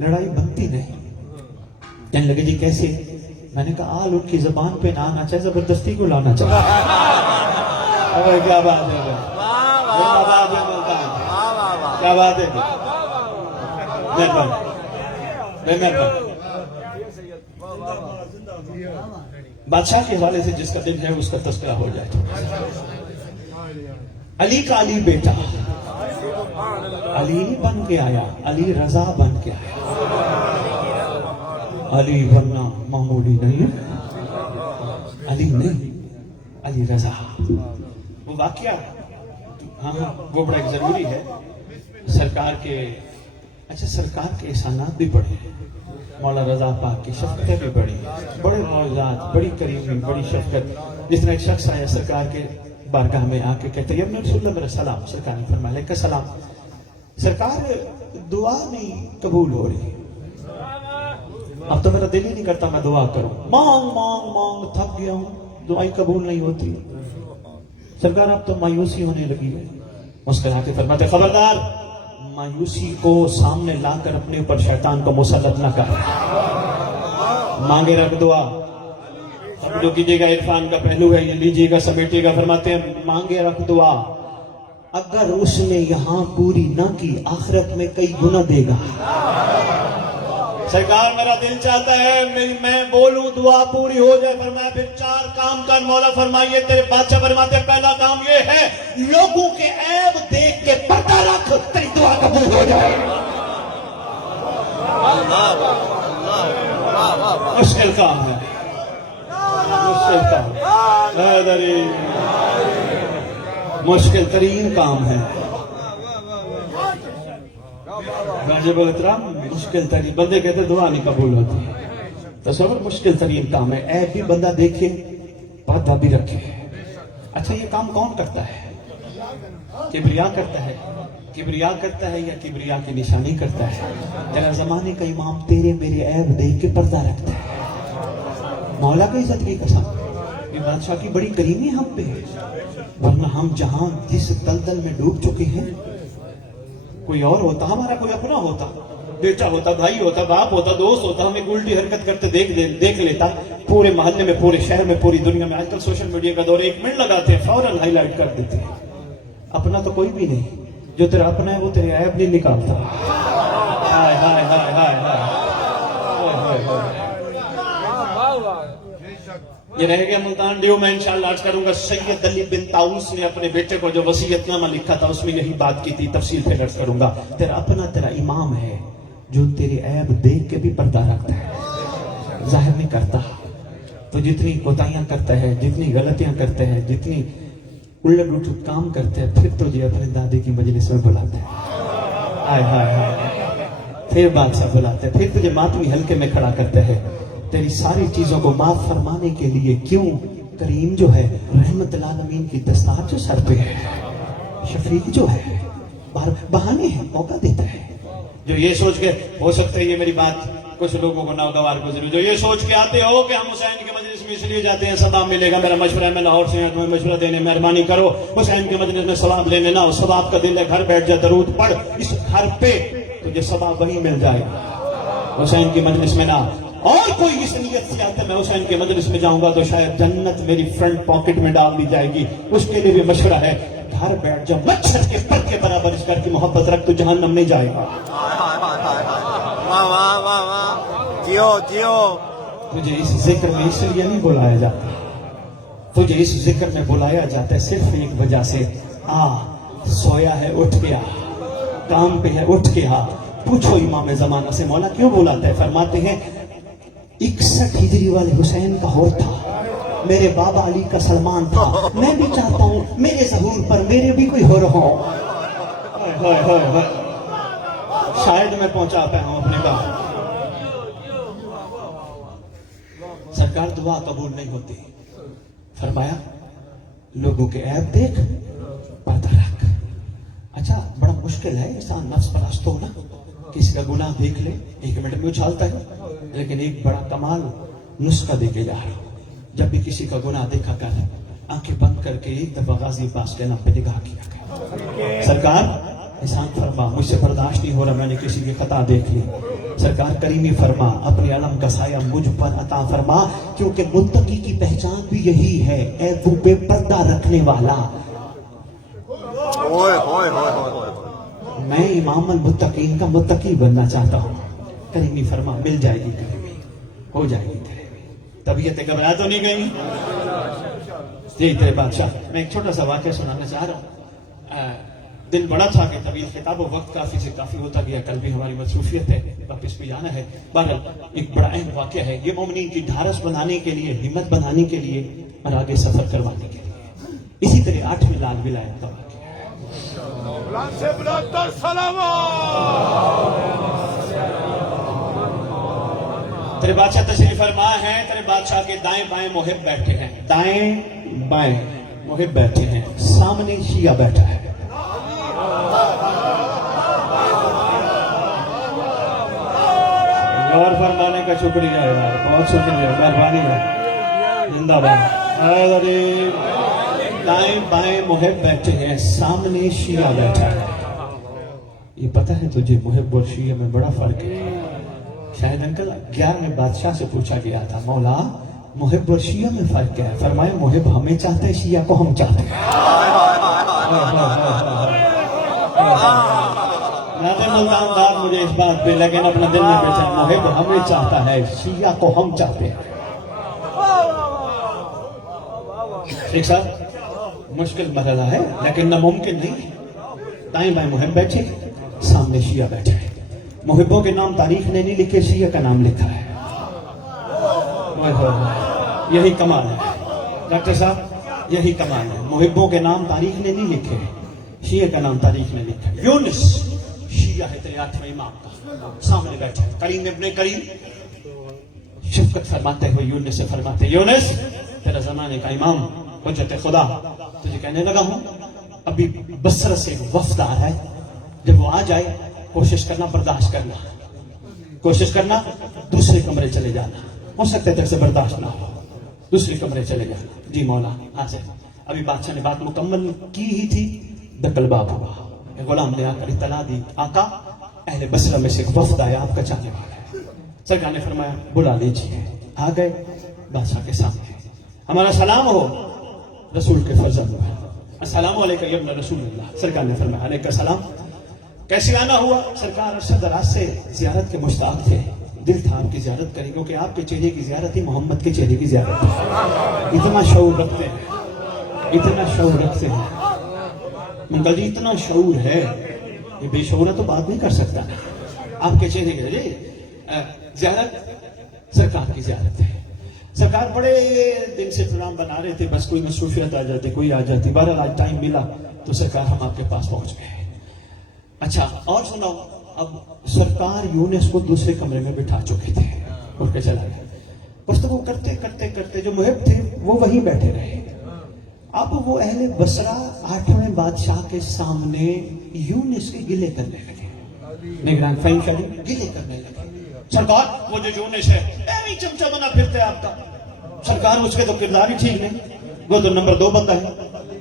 لڑائی بنتی نہیں. کہنے لگے جی کیسے؟ میں نے کہا آل ان کی زبان پہ نہ آنا چاہے، زبردستی کو لانا چاہیے. کیا بات ہے، کیا بات ہے، کیا بات ہے. بادشاہ کے حوالے سے جس کا دل ہے اس کا تذکرہ ہو جائے. علی کا علی بیٹا علی بن کے آیا، علی رضا بن کے آیا. علی ورنہ معمولی نہیں ہے، علی نہیں، علی رضا۔ وہ واقعہ ہاں وہ بڑا ایک ضروری ہے۔ سرکار کے سرکار کے احسانات بھی بڑے ہیں، مولا رضا پاک کی شفقتیں بھی بڑی ہیں، بڑے معجزات، بڑی کریمی، بڑی شفقت۔ جس طرح ایک شخص آیا سرکار کے بارگاہ میں آ کے کہتے ہیں یا رسول اللہ میرا سلام، سرکار نے فرمایا علیکہ السلام، سرکار دعا نہیں قبول ہو رہی، اب تو میرا دل ہی نہیں کرتا میں دعا کروں، مانگ مانگ مانگ تھک گیا ہوں، دعائیں قبول نہیں ہوتی، سرکار اب تو مایوسی ہونے لگی ہے۔ مسکرا کے فرماتے خبردار، مایوسی کو سامنے لا کر اپنے اوپر شیطان کو مسلط نہ کر، مانگے رکھ دعا۔ اب جو کیجیے گا عرفان کا پہلو ہے، یہ لیجیے گا سمیٹیے گا۔ فرماتے ہیں مانگے رکھ دعا، اگر اس نے یہاں پوری نہ کی آخرت میں کئی گنا دے گا۔ سرکار میرا دل چاہتا ہے میں بولوں دعا پوری ہو جائے، فرمایا پھر 4 کام کر۔ مولا فرمائیے تیرے بادشاہ فرماتے ہیں پہلا کام یہ ہے لوگوں کے عیب دیکھ کے پردہ رکھ، تیری دعا قبول ہو جائے۔ مشکل کام ہے، مشکل کام، مشکل ترین کام ہے، واجب الاحترام مشکل ترین۔ بندے کہتے دعا نہیں قبول ہوتی، تصور مشکل ترین کام ہے۔ عیب بھی بندہ دیکھے، پردہ بھی رکھے۔ اچھا یہ کام کون کرتا ہے؟ کبریا کرتا ہے، کبریا کرتا ہے یا کبریا کی نشانی کرتا ہے؟ تیرا زمانے کا امام تیرے میرے عیب دیکھ کے پردہ رکھتا ہے۔ مولا کی عزت کی قسم، یہ بادشاہ کی بڑی کریمی ہم پہ ہے، ورنہ ہم جہاں جس دلدل میں ڈوب چکے ہیں، کوئی اور ہوتا، ہمارا کوئی اپنا ہوتا، بیٹا ہوتا، بھائی ہوتا، باپ ہوتا، دوست ہوتا، ہمیں الٹی حرکت کرتے دیکھ لیتا، پورے محلے میں، پورے شہر میں، پوری دنیا میں۔ آج کل سوشل میڈیا کا دور ہے، 1 منٹ لگاتے ہیں فوراً ہائی لائٹ کر دیتے ہیں۔ اپنا تو کوئی بھی نہیں، جو تیرا اپنا ہے وہ تیرے عیب نہیں نکالتا۔ ہائے ہائے ہائے ہائے ہائے، یہ رہ گیا ملتان ڈیو۔ میں انشاءاللہ عرض کروں گا سید علی بن طاؤس نے اپنے بیٹے کو جو وصیت نامہ لکھا تھا اس میں یہی بات کی تھی، تفصیل پھر عرض کروں گا۔ تیرا اپنا تیرا امام ہے جو تیرے عیب دیکھ کے بھی پردہ رکھتا ہے، ظاہر نہیں کرتا۔ تو جتنی کوتاہیاں کرتا ہے، جتنی غلطیاں کرتے ہیں، جتنی الٹ الٹ کام کرتے ہیں، پھر تجھے اپنے دادے کی مجلس میں بلاتے ہیں، ہائے ہائے ہائے، پھر بادشاہ بلاتے ہیں، پھر تجھے ماتمی حلقے میں کھڑا کرتے ہیں، تیری ساری چیزوں کو معاف فرمانے کے لیے۔ کیوں؟ کریم جو ہے، رحمت العالمین کی دستار جو سر پہ ہے، شفیق جو ہے، بہانے ہیں، موقع دیتا ہے۔ جو یہ سوچ کے، ہو سکتا ہے یہ میری بات کچھ لوگوں کو ناگوار گزری، جو یہ سوچ کے آتے ہو کہ ہم حسین کے مجلس میں اس لیے جاتے ہیں ثواب ملے گا، میرا مشورہ ہے، میں لاہور سے ہوں، تمہیں مشورہ دینے مہربانی کرو، حسین کے مجلس میں ثواب لینے نہ ہو، ثواب کا دل ہے، گھر بیٹھ جا، درود پڑھ، اس گھر پہ تجھے ثواب وہیں مل جائے گا، حسین کی مجلس میں نہ۔ اور کوئی اس نیت سے آتا ہے میں حسین کے مجلس میں جاؤں گا تو شاید جنت میری فرنٹ پاکٹ میں ڈال دی جائے گی، اس کے لیے بھی مشورہ ہے، گھر بیٹھ جا، مچھر کے پر کے برابر اس گھر کی محبت رکھ، تو جہنم نہیں جائے گا۔ واہ واہ واہ واہ، جیو جیو۔ تجھے اس ذکر میں اس لیے نہیں بلایا جاتا، تجھے اس ذکر میں بلایا جاتا ہے صرف ایک وجہ سے، سویا ہے اٹھ کے آ، کام پہ ہے اٹھ کے آ۔ پوچھو امام زمانہ سے مولا کیوں بلاتا ہے؟ فرماتے ہیں 61 ہجری والے حسین کا ہور تھا، میرے بابا علی کا سلمان تھا، میں بھی چاہتا ہوں میرے ظہور پر میرے بھی کوئی ہور ہو۔ شاید میں پہنچا پایا ہوں اپنے کام۔ سرکار دعا قبول نہیں ہوتی، فرمایا لوگوں کے عیب دیکھ، پردہ رکھ۔ اچھا بڑا مشکل ہے انسان نفس پرست ہونا، کسی کا گناہ دیکھ لے 1 منٹ میں اچھالتا ہے، لیکن ایک بڑا کمال نسخہ دے کے جا رہا ہوں، جب بھی کسی کا گناہ دیکھا کر آنکھیں بند کر کے ایک دفعہ غازی عباس کے نام پہ نگاہ کیا کر، سرکار احسان فرما، مجھ سے برداشت نہیں ہو رہا، میں نے کسی کی خطا دیکھ لی، سرکار کریمی فرما، اپنے علم کا سایہ مجھ پر عطا فرما، کیونکہ متقی کی پہچان بھی یہی ہے، عیبوں پہ پردہ رکھنے والا۔ میں امام المتقین کا متقی بننا چاہتا ہوں، کریمی فرما، مل جائے گی کریمی، ہو جائے گی کریمی۔ طبیعتیں گھبرا تو نہیں گئی؟ جی تیرے بادشاہ، میں ایک چھوٹا سا واقعہ سنانا چاہ رہا ہوں۔ دن بڑا تھا کہ طویل خطاب و وقت کافی سے کافی ہوتا گیا. کل بھی ہماری مصروفیت ہے, واپس بھی جانا ہے. بہرحال ایک بڑا اہم واقعہ ہے, یہ مومنین کی ڈھارس بنانے کے لیے, ہمت بنانے کے لیے اور آگے سفر کروانے کے لیے. اسی طرح 8ویں لال ولایت کا واقعہ ہے. تیرے بادشاہ تشریف فرما ہے, تیرے بادشاہ کے دائیں بائیں محب بیٹھے ہیں, دائیں بائیں محب بیٹھے ہیں, سامنے شیعہ بیٹھا ہے. غور فرمانے کا شکریہ ہے یار, بہت شکریہ, مہربانی ہے, زندہ باد. دائیں بائیں محب بیٹھے ہیں, سامنے شیعہ بیٹھا ہے. یہ پتہ ہے تجھے محب اور شیعہ میں بڑا فرق ہے. شاید انکل 11ویں بادشاہ سے پوچھا گیا تھا, مولا محب اور شیعہ میں فرق کیا ہے؟ فرمایا محب ہمیں چاہتے ہیں, شیعہ کو ہم چاہتے ہیں. ناظر ملتان دار مجھے اس بات پہ لیکن اپنے دل میں بیٹھا, محب ہمیں چاہتا ہے, شیعہ کو ہم چاہتے ہیں. شیخ صاحب مشکل مرحلہ ہے لیکن ناممکن نہیں. دائیں بائیں محب بیٹھے, سامنے شیعہ بیٹھے ہیں. محبوں کے نام تاریخ نے نہیں لکھے, شیعہ کا نام لکھا ہے. یہی کمال ہے ڈاکٹر صاحب, یہی کمال ہے. محبوں کے نام تاریخ نے نہیں لکھے, شیعہ کا نام تاریخ نے لکھا. یونس شیعہ ہے تیرے 8ویں امام کا, سامنے بیٹھے. کریم ابن کریم شفقت فرماتے ہوئے یونس سے فرماتے, یونس تیرا زمانے کا امام حجت خدا, تجھے کہنے لگا ہوں ابھی بصرہ سے وفد آ رہا ہے, جب وہ آ جائے کوشش کرنا برداشت کرنا, کوشش کرنا دوسرے کمرے چلے جانا, ہو سکتا ہے تک سے برداشت نہ ہو, دوسرے کمرے چلے جانا. جی مولا حاضر. ابھی بادشاہ نے بات مکمل کی ہی تھی, دکل باب ہوا. غلام نے آ کر اطلاع دی, آقا اہل بصرہ میں سے ایک وفد آیا, آپ کا چاہنے والا ہے. سرکار نے فرمایا بلا لیجیے. آ گئے بادشاہ کے سامنے, ہمارا سلام ہو رسول کے فرزند ہوا. السلام علیکم یا ابن رسول اللہ. سرکار نے فرمایا علیکم السلام. کیسے آنا ہوا؟ سرکار ارشد راز سے زیارت کے مشتاق تھے, دل تھا آپ کی زیارت کریں, کیونکہ آپ کے چہرے کی زیارت ہی محمد کے چہرے کی زیارت ہے. اتنا شعور رکھتے ہیں, اتنا شعور رکھتے ہیں. منکل جی اتنا شعور ہے, یہ بے شعور ہے تو بات نہیں کر سکتا. آپ کے چہرے کی زیارت سرکار کی زیارت ہے. سرکار بڑے دن سے پروگرام بنا رہے تھے, بس کوئی مصروفیت آ جاتی, کوئی آ جاتی. بہرحال آج ٹائم ملا تو سرکار ہم آپ کے پاس پہنچ گئے. اچھا اور سنو, اب سرکار یونس کو دوسرے کمرے میں بٹھا چکے تھے, اٹھ کے چلا گیا. گفتگو کرتے کرتے کرتے جو محب تھے وہ وہیں بیٹھے رہے. اب وہ اہل بصرہ 8ویں بادشاہ کے سامنے یونس کے گلے کرنے لگے. نگران فہیم شاہ جی گلے کرنے لگے, سرکار وہ جو یونس ہے ایویں چمچا بنا پھرتے آپ کا. سرکار اس کے تو کردار ہی ٹھیک نہیں, وہ تو نمبر 2 بندہ ہے,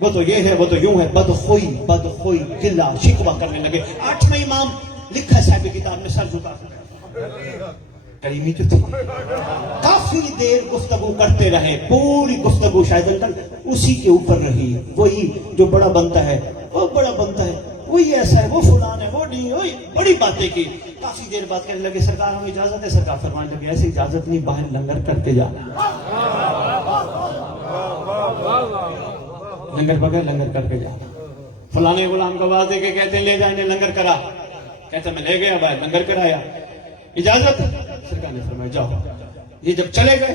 وہ تو یہ ہے, وہ تو یوں ہے. بدخوئی گلا شکوہ کرنے لگے. 8ویں امام لکھا ہے صاحب کتاب میں, سر جھکا کریمی جو تھی. کافی دیر گفتگو کرتے رہے, پوری گفتگو شاید انکل اسی کے اوپر رہی. وہی جو بڑا بنتا ہے وہ بڑا بنتا ہے, وہی ایسا ہے, وہ فلان ہے, وہ نہیں, وہی بڑی باتیں کی. کافی دیر بات کرنے لگے. سرکار ہمیں اجازت ہے؟ سرکار فرمانے لگے ایسی اجازت نہیں, باہر لنگر کر کے جانا. لنگر بغیر لنگر کر کے جانا. فلانے غلام کو آواز دے کے کہتے لے جائیں, لنگر کرا. کہتا میں لے گیا, باہر لنگر کرایا. اجازت. سرکار نے فرمایا جاؤ. یہ جب چلے گئے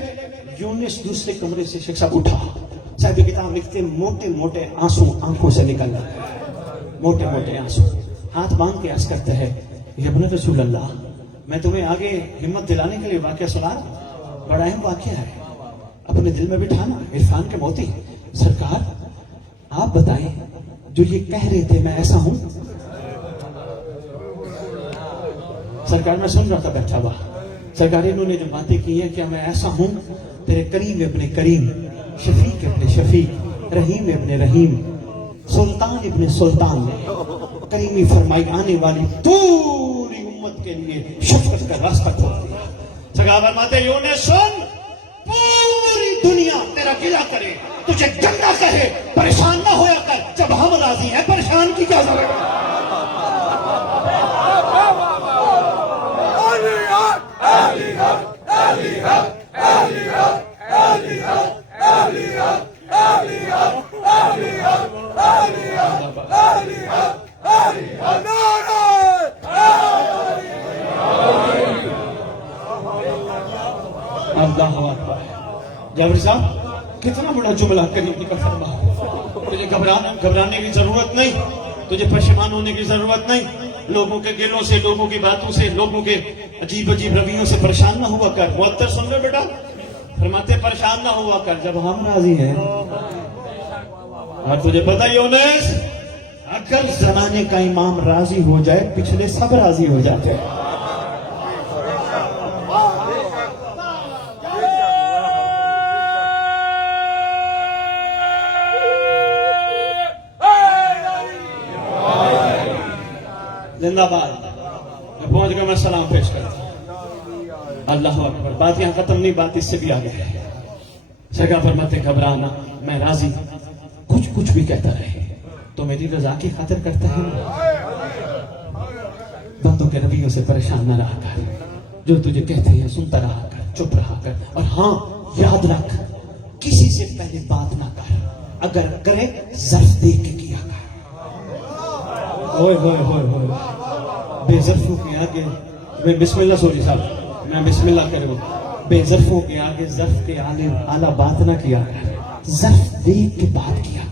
یونس دوسرے کمرے سے شیخ صاحب اٹھا. صاحب کتاب لکھتے موٹے موٹے آنسو آنکھوں سے نکل رہے, موٹے موٹے آنسو. ہاتھ باندھ کے عرض کرتا ہے ابن رسول اللہ, میں تمہیں آگے ہمت دلانے کے لیے واقعہ سنا, بڑا اہم واقعہ ہے, اپنے دل میں بٹھانا, عرفان کے موتی. سرکار آپ بتائیں جو یہ کہہ رہے تھے میں ایسا ہوں؟ سرکار میں سن رہا تھا بیٹھا ہوا. سرکار انہوں نے جو باتیں کی ہیں کیا میں ایسا ہوں؟ تیرے کریم ابن کریم, شفیق ابن شفیق, رحیم ابن رحیم, سلطان ابن سلطان, کریمی فرمائی آنے والی پوری امت کے لیے شفقت کا راستہ کھول دیا. سرکار فرماتے یونس سن, پوری دنیا تیرا گلہ کرے, تجھے گندا کہے, پریشان نہ ہویا کر. جب ہم راضی ہیں پریشان کی کیا ضرورت ہے؟ اللہ اکبر. جابر صاحب کتنا بڑا جملہ کریم کا فرما. تجھے گھبرانے کی ضرورت نہیں, تجھے پشیمان ہونے کی ضرورت نہیں. لوگوں کے گلوں سے, لوگوں کی باتوں سے, لوگوں کے عجیب عجیب رویوں سے پریشان نہ ہوا کر. معطر سن لو بیٹا, فرماتے پریشان نہ ہوا کر جب ہم راضی ہیں. اور تجھے پتہ ہی انیس, اگر زمانے کا امام راضی ہو جائے پچھلے سب راضی ہو جاتے ہیں. زندہ باد. میں پہنچ گیا, میں سلام پیش کرتا ہوں. اللہ اکبر. بات یہاں ختم نہیں, بات اس سے بھی آگے ہے. سرکار فرماتے گھبرانا, میں راضی, کچھ بھی کہتا رہے تو میری رضا کی خاطر کرتا ہے. بندوں کے رویوں سے پریشان نہ رہا کر, جو تجھے کہتے ہیں سنتا رہا کر, چپ رہا کر. اور ہاں یاد رکھ, کسی سے پہلے بات نہ کر, اگر کرے ظرف دیکھ کے کیا کر. ہوئے ہوئے ہوئے ہوئے بے ظرفوں کے آگے, میں بسم اللہ, سوری صاحب میں بسم اللہ کروں. بے ظرفوں کے آگے ظرف کے اعلیٰ بات نہ کیا کر, ظرف دیکھ کے بات کیا کر.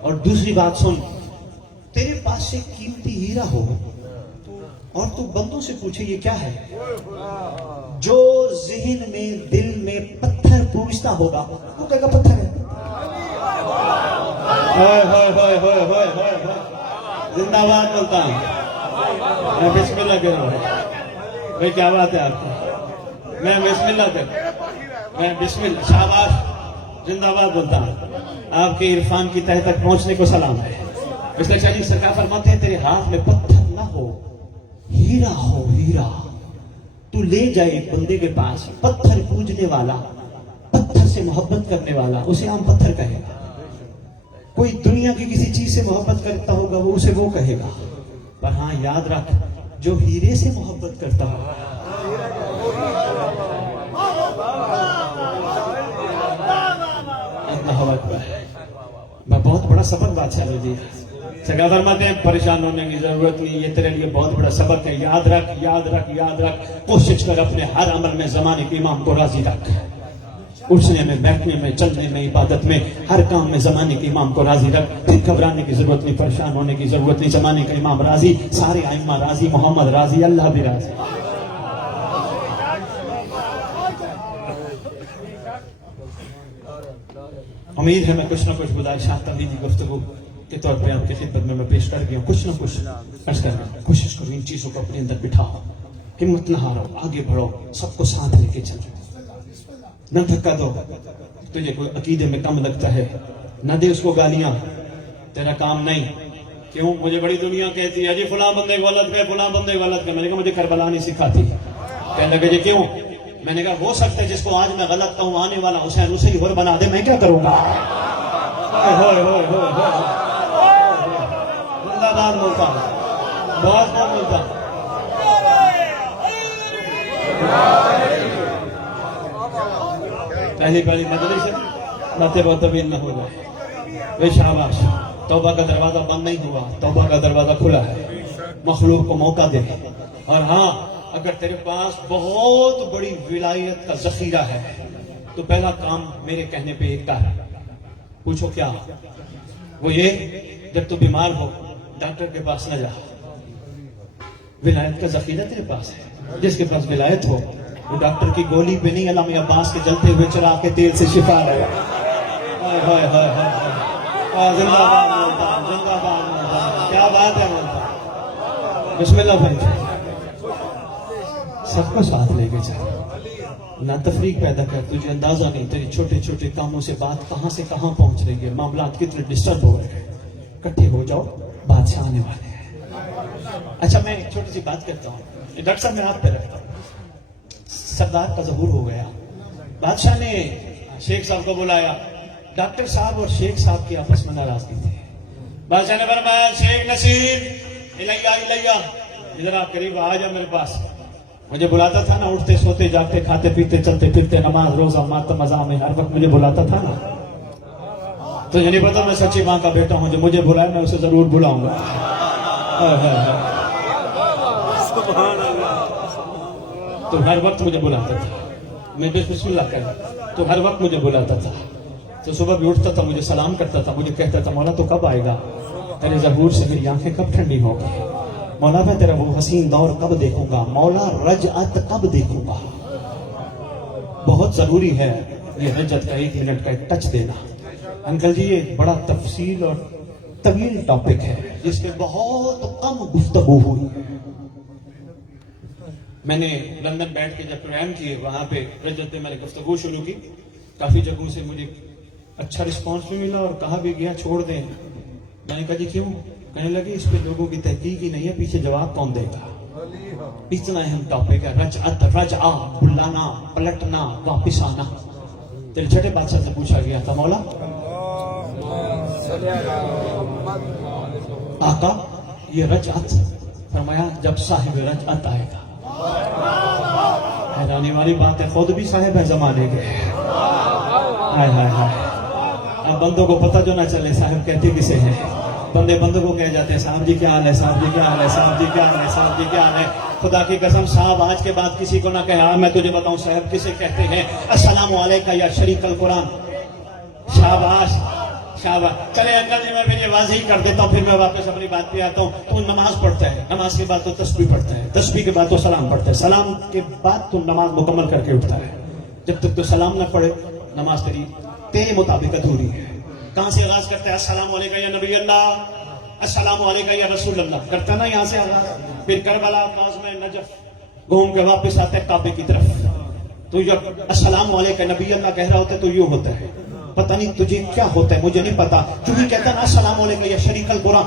اور دوسری بات سن, تیرے پاس سے قیمتی ہیرا ہو اور تو بندوں سے پوچھے یہ کیا ہے, جو ذہن میں دل میں پتھر پوچھتا ہوگا وہ کہے گا پتھر ہے. ہوئے ہوئے ہوئے ہوئے ہوئے ہوئے. زندہ باد بولتا ہوں, میں بسم اللہ کر رہا ہوں. بھائی کیا بات ہے آپ کی, میں بسم اللہ کر, میں بسم اللہ. شاباش, زندہ باد بولتا ہوں. آپ کے عرفان کی تہ تک پہنچنے کو سلام ہے. اس لیے شاہ جی سرکار فرماتے ہیں تیرے ہاتھ میں پتھر نہ ہو, ہیرا ہو ہیرا. تو لے جائے ایک بندے کے پاس, پتھر پوجنے والا, پتھر سے محبت کرنے والا, اسے عام پتھر کہے گا. کوئی دنیا کی کسی چیز سے محبت کرتا ہوگا وہ اسے وہ کہے گا. پر ہاں یاد رکھ, جو ہیرے سے محبت کرتا ہوگا, اللہ اکبر. میں بہت بڑا سبق بادشاہ نے دیا. سرکار فرماتے ہیں پریشان ہونے کی ضرورت نہیں, یہ تیرے لیے بہت بڑا سبق ہے. یاد رکھ یاد رکھ یاد رکھ, کوشش کر اپنے ہر عمل میں زمانے کے امام کو راضی رکھ. اٹھنے میں, بیٹھنے میں, چلنے میں, عبادت میں, ہر کام میں زمانے کے امام کو راضی رکھ. پھر گھبرانے کی ضرورت نہیں, پریشان ہونے کی ضرورت نہیں. زمانے کا امام راضی, سارے ائمہ راضی, محمد راضی, اللہ بھی راضی. امید ہے میں کچھ نہ کچھ گزارشات تبلیغی گفتگو کے طور پہ آپ کی خدمت میں پیش کر گیا ہوں. کچھ نہ کچھ عرض کر گیا. کوشش کرو ان چیزوں کو اپنے اندر بٹھاؤ, ہمت نہ ہارو, آگے بڑھو, سب کو ساتھ لے کے چلو. نہ دھکا دو, تجھے کوئی عقیدے میں کم لگتا ہے نہ دے اس کو گالیاں, تیرا کام نہیں. کیوں, مجھے بڑی دنیا کہتی ہے جی فلاں بندے غلط ہے, فلاں بندے غلط ہے. میں نے کہا مجھے کربلا نہیں سکھاتی. کہنے لگے جی کیوں, میں نے کہا ہو سکتا ہے جس کو آج میں غلط کہوں آنے والا حسین اسے ہی غور بنا دے, میں کیا کروں گا. زندہ باد بولتا ہوں, بہت بہت بولتا ہوں. پہلی مجلس ہے, باتیں بہت طویل نہ ہو جائے. بے شاباش, توبہ کا دروازہ بند نہیں ہوا, توبہ کا دروازہ کھلا ہے. مخلوق کو موقع دے. اور ہاں, اگر تیرے پاس بہت بڑی ولایت کا ذخیرہ ہے تو پہلا کام میرے کہنے پہ ایک کر. پوچھو کیا, وہ یہ جب تو بیمار ہو ڈاکٹر کے پاس نہ جا. ولایت کا ذخیرہ تیرے پاس ہے. جس کے پاس ولایت ہو وہ ڈاکٹر کی گولی پہ نہیں, علامہ عباس کے جلتے ہوئے چراغ کے تیل سے شفا رہے. زندہ باد, زندہ باد, کیا بات ہے. بسم اللہ بھائی, سب کو ساتھ لے کے چل, نہ تفریق پیدا کر. تجھے اندازہ نہیں تیری چھوٹے چھوٹے کاموں سے بات کہاں سے کہاں پہنچ رہی ہے, معاملات کتنے ڈسٹرب ہو رہے ہیں. اکٹھے ہو جاؤ, بادشاہ آنے والے ہیں. اچھا میں ایک چھوٹی سی بات کرتا ہوں, ڈاکٹر صاحب میں ہاتھ پہ رکھتا ہوں. سردار کا ظہور ہو گیا, بادشاہ نے شیخ صاحب کو بلایا. ڈاکٹر صاحب اور شیخ صاحب کی آپس میں ناراضگی تھی. بادشاہ نے فرمایا شیخ نصیر الیہ, ادھر آپ قریب آ جا میرے پاس. مجھے بلاتا تھا نا, اٹھتے سوتے جاگتے کھاتے پیتے چلتے پھرتے, نماز روزہ ماتم مزاح میں ہر وقت مجھے بلاتا تھا نا. تو یہ نہیں پتا میں سچی ماں کا بیٹا ہوں, جو مجھے بلائے میں اسے ضرور بلاؤں گا. تو ہر وقت مجھے بلاتا تھا. میں بسم اللہ کہا تو ہر وقت مجھے بلاتا تھا، تو صبح بھی اٹھتا تھا، مجھے سلام کرتا تھا، مجھے کہتا تھا مولا تو کب آئے گا، تیرے ظہور سے میری آنکھیں کب ٹھنڈی ہوگی، مولا میں تیرا وہ حسین دور کب دیکھوں گا، مولا رجعت کب دیکھوں گا۔ بہت ضروری ہے یہ رجعت کا 1 منٹ کا ایک ٹچ دینا۔ انکل جی یہ بڑا تفصیل اور طویل ٹاپک ہے جس پہ بہت کم گفتگو ہوئی۔ میں نے لندن بیٹھ کے جب پروگرام کیے وہاں پہ رجعت پہ میں نے گفتگو شروع کی، کافی جگہوں سے مجھے اچھا رسپانس بھی ملا اور کہا بھی گیا چھوڑ دیں۔ میں نے کہا جی کیوں؟ کہنے لگے اس پہ لوگوں کی تحقیق ہی نہیں ہے، پیچھے جواب کون دے گا، اتنا اہم ٹاپک ہے رجعت، رجعہ، بلانا، پلٹنا، واپس آنا۔ تیرے چھٹے بادشاہ سے پوچھا گیا تھا مولا آقا یہ رجعت، فرمایا جب صاحب رجعت آئے گا۔ حیرانی والی بات ہے خود بھی صاحب ہے زمانے کے، ہائے ہائے ہائے۔ اب بندوں کو پتہ جو نہ چلے صاحب کہتے کسے ہیں، بندے بندوں کو کہہ جاتے ہیں صاحب جی کیا حال ہے، صاحب جی کیا حال ہے، صاحب جی کیا حال ہے، صاحب جی کیا حال ہے۔ خدا کی قسم صاحب آج کے بعد کسی کو نہ کہا، میں تجھے بتاؤں صاحب کسے کہتے ہیں، السلام علیکہ یا شریک القرآن۔ شاباش شاباش۔ چلے انکل جی میں پھر یہ واضح کر دیتا ہوں، پھر میں واپس اپنی بات پہ آتا ہوں۔ تو نماز پڑھتا ہے، نماز کے بعد تو تسبیح پڑھتا ہے، تسبیح کے بعد تو سلام پڑھتا ہے، سلام کے بعد تو نماز مکمل کر کے اٹھتا ہے۔ جب تک تو سلام نہ پڑھے نماز تیرے مطابق ادھوری ہے۔ کہاں سے آغاز کرتا ہے؟ السلام علیکم یا نبی اللہ، السلام علیکم یا رسول اللہ، کرتا نا یہاں سے آغاز۔ پھر کربلا، قاسم، نجف گھوم کے واپس آتا ہے کعبے کی طرف۔ تو جب السلام علیکم نبی اللہ کہہ رہا ہوتا ہے تو یوں ہوتا ہے، پتہ نہیں تجھے کیا ہوتا ہے مجھے نہیں پتا، چونکہ کہتا نا السلام علیکم یا شریک القرآن۔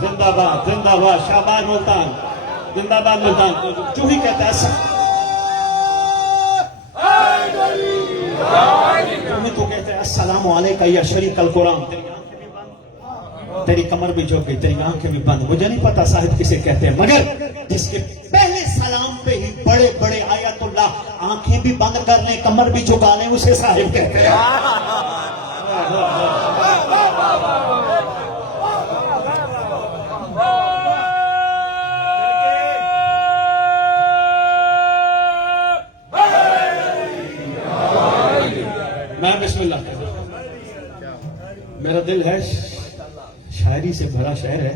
زندہ باد زندہ باد، شاباش ملتان، زندہ باد ملتان۔ چونکہ کہتا ہے تو کہتے ہیں السلام علیکم یا شریک القرآن، تیری کمر بھی جھک گئی، تیری آنکھیں بھی بند، مجھے نہیں پتا صاحب کسے کہتے ہیں، مگر جس کے پہلے سلام پہ ہی بڑے بڑے آیت اللہ آنکھیں بھی بند کر لیں، کمر بھی جھکا لیں، اسے صاحب کہتے ہیں۔ میں بسم اللہ کہتا ہوں، میرا دل ہے شاعری سے بھرا شہر ہے،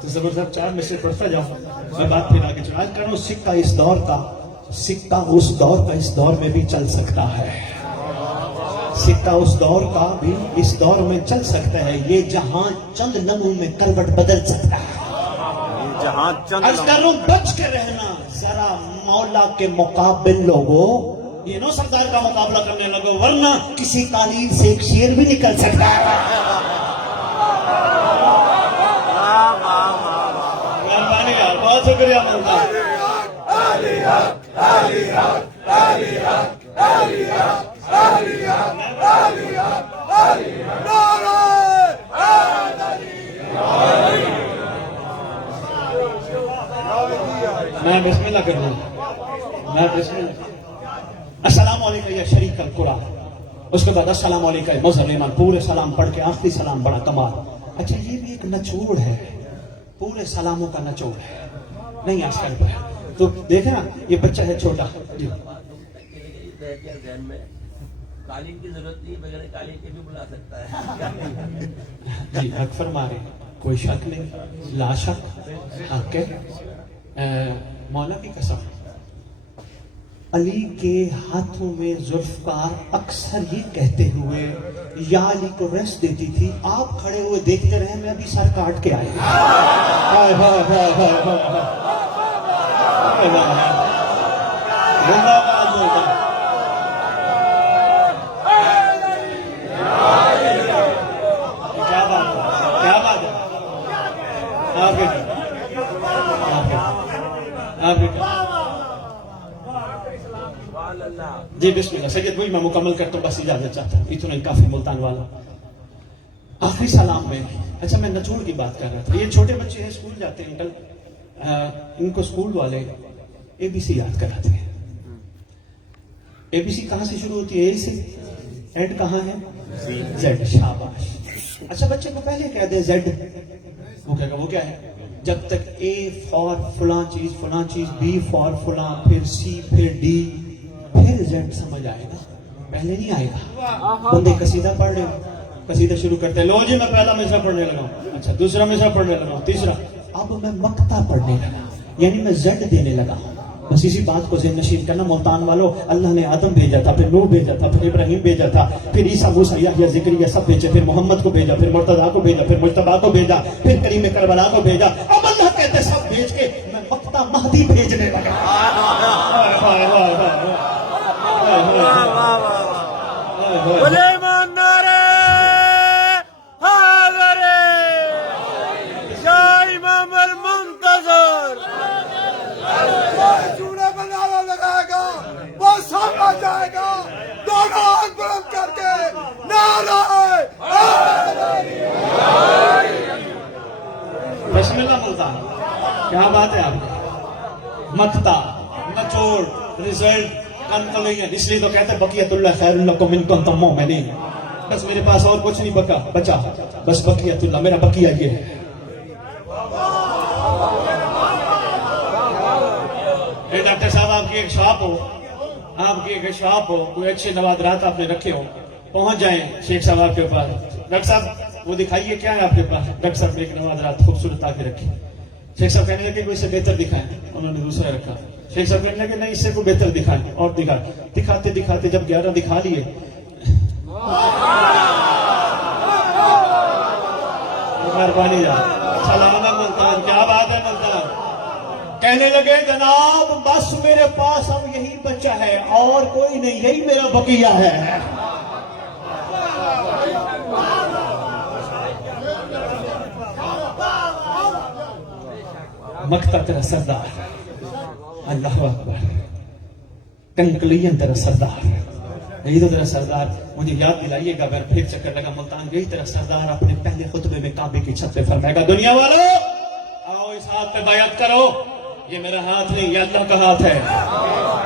تو زبردست 4 میں سے پڑھتا جاؤں، میں بات پھر آگے چڑھا کر رہا ہوں۔ سکہ اس دور کا، سکہ اس دور کا اس دور میں بھی چل سکتا ہے، سکہ اس دور کا بھی اس دور میں چل سکتا ہے، یہ جہاں چند لمحوں میں کروٹ بدل سکتا ہے۔ جہاں عرض کر رہا ہوں بچ کے رہنا ذرا مولا کے مقابل لوگوں، یہ نو سردار کا مقابلہ کرنے لگو، ورنہ کسی تعلیم سے ایک شیر بھی نکل سکتا ہے۔ مہربانی یار، بہت شکریہ ملتا ہے۔ میں بسم اللہ کر رہا ہوں، میں بسم اللہ۔ السلام علیکم یا شریک القرآن، اس کے بعد السلام علیکم مظلمان، پورے سلام پڑھ کے آخری سلام، بڑا کمال۔ اچھا یہ بھی ایک نچوڑ ہے، پورے سلاموں کا نچوڑ ہے، نہیں آج کل پہ تو دیکھیں نا یہ بچہ ہے چھوٹا جی، ذہن میں قالین کی ضرورت نہیں، بغیر قالین کے بھی بلا سکتا ہے۔ جی حق فرما رہے ہیں، کوئی شک نہیں، لا شک حق ہے۔ مولا کی قسم، علی کے ہاتھوں میں ذوالفقار اکثر یہ کہتے ہوئے یا علی کو ریسٹ دیتی تھی، آپ کھڑے ہوئے دیکھتے رہے، میں بھی سر کاٹ کے آئے۔ ہائے ہائے ہائے ہائے ہائے، زندہ باد ملتان۔ کیا بات ہے، کیا بات ہے، آپ جی بسم اللہ۔ سید بھائی میں مکمل کرتا ہوں، بس اجازت چاہتا ہوں، اتنا ہی کافی ملتان والا۔ آخری سلام میں، اچھا میں نچوڑ کی بات کر رہا تھا، یہ چھوٹے بچے ہیں اسکول جاتے ہیں انکل، ان کو اسکول والے اے بی سی یاد کراتے ہیں۔ اے بی سی کہاں سے شروع ہوتی ہے؟ اے سے، ایڈ کہاں ہے؟ زیڈ، شاباش۔ اچھا بچے کو پہلے کہہ دے زیڈ، وہ کہے گا وہ کیا ہے؟ جب تک A فار فلاں چیز B فار فلاں پھر C پھر D پھر Z سمجھ آئے گا، پہلے نہیں آئے گا. بندے قصیدہ پڑھ رہے ہو، قصیدہ شروع کرتے ہیں، لو جی میں پہلا مصرع پڑھنے لگا ہوں، اچھا دوسرا مصرع پڑھنے لگا ہوں، تیسرا، اب میں مقطع پڑھنے لگا، یعنی میں Z دینے لگا ہوں. بس اسی بات کو ذہن نشین کرنا ملتان والوں، اللہ نے آدم بھیجا تھا، پھر نوح بھیجا تھا، پھر ابراہیم بھیجا تھا، پھر عیسیٰ موسیٰ یحییٰ زکریا سب بھیجے، پھر محمد کو بھیجا، پھر مرتضیٰ کو بھیجا، پھر مجتبیٰ کو بھیجا، پھر کریم کربلا کو بھیجا. اب اللہ کہتے سب بھیج کے میں مقطع مہدی بھیجنے لگا. سلیمان نعرے حیدر شاہ امام المنتظر. چوڑا بنانا لگائے گا وہ سامنا جائے گا، دونوں ہاتھ بلند کر کے نعرہ بسم اللہ ملتان. کیا بات ہے آپ کی، مقطع، نچوڑ، رزلٹ، کنکلوژن. اس لیے تو کہتے ہیں بقیت اللہ خیر لکم ان کنتم مؤمنین. بس میرے پاس اور کچھ نہیں بچا، بس بقیت اللہ، میرا بقیہ یہ ہے. ڈاکٹر صاحب آپ کی ایک شاپ ہو، کوئی اچھے نوادرات آپ نے رکھے ہو، پہنچ جائیں شیخ صاحب کے پاس، ڈاکٹر صاحب وہ دکھائیے کیا ہے آپ کے پاس. ڈاکٹر صاحب نے ایک نوادرات خوبصورت آ کے رکھی، شیخ صاحب کہنے لگے کوئی سے بہتر دکھائیں، انہوں نے دوسرا رکھا. شیخ صاحب کہنے لگے نہیں اس سے کوئی بہتر دکھائیں، اور دکھاتے جب 11 دکھا لیے، مہربانی سلام ملتان. کیا بات ہے ملتان. کہنے لگے جناب بس میرے پاس اب یہی بچہ ہے اور کوئی نہیں، یہی میرا بقیہ ہے. مقطع تیرا سردار، اللہ اکبر، کنکلیجن تیرا سردار، یہی تو تیرا سردار. مجھے یاد دلائیے گا اگر پھر چکر لگا ملتان، یہی تیرا سردار اپنے پہلے خطبے میں کعبے کی چھت پہ فرمائے گا دنیا والوں آؤ اس ہاتھ پہ بیعت کرو. یہ میرا ہاتھ نہیں، یہ اللہ کا ہاتھ ہے،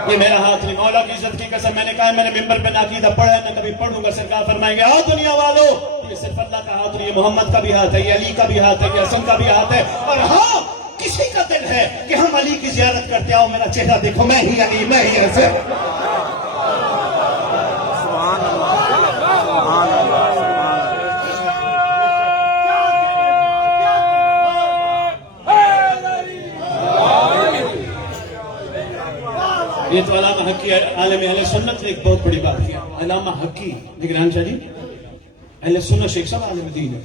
یہ میرا ہاتھ نہیں. مولا کی عزت کی قسم میں نے کہا میں نے ممبر پہ نہ عقیدہ پڑھا ہے نہ کبھی پڑھوں گا. سرکار فرمائیں گے آؤ دنیا والوں، یہ صرف اللہ کا ہاتھ نہیں، یہ محمد کا بھی ہاتھ ہے، یہ علی کا بھی ہاتھ ہے، یہ حسن کا بھی ہاتھ ہے. اور ہاں کسی کا دل ہے کہ ہم علی کی زیارت کرتے، آؤ میرا چہرہ دیکھو، میں ہی علی، میں ہی حسن. سبحان اللہ، سبحان اللہ. یہ تو علامہ حقی عالم اہل سنت نے ایک بہت بڑی بات کیا. علامہ حقی نگران شاہ جی اہل سنت شیخ صاحب عالم دین ہے،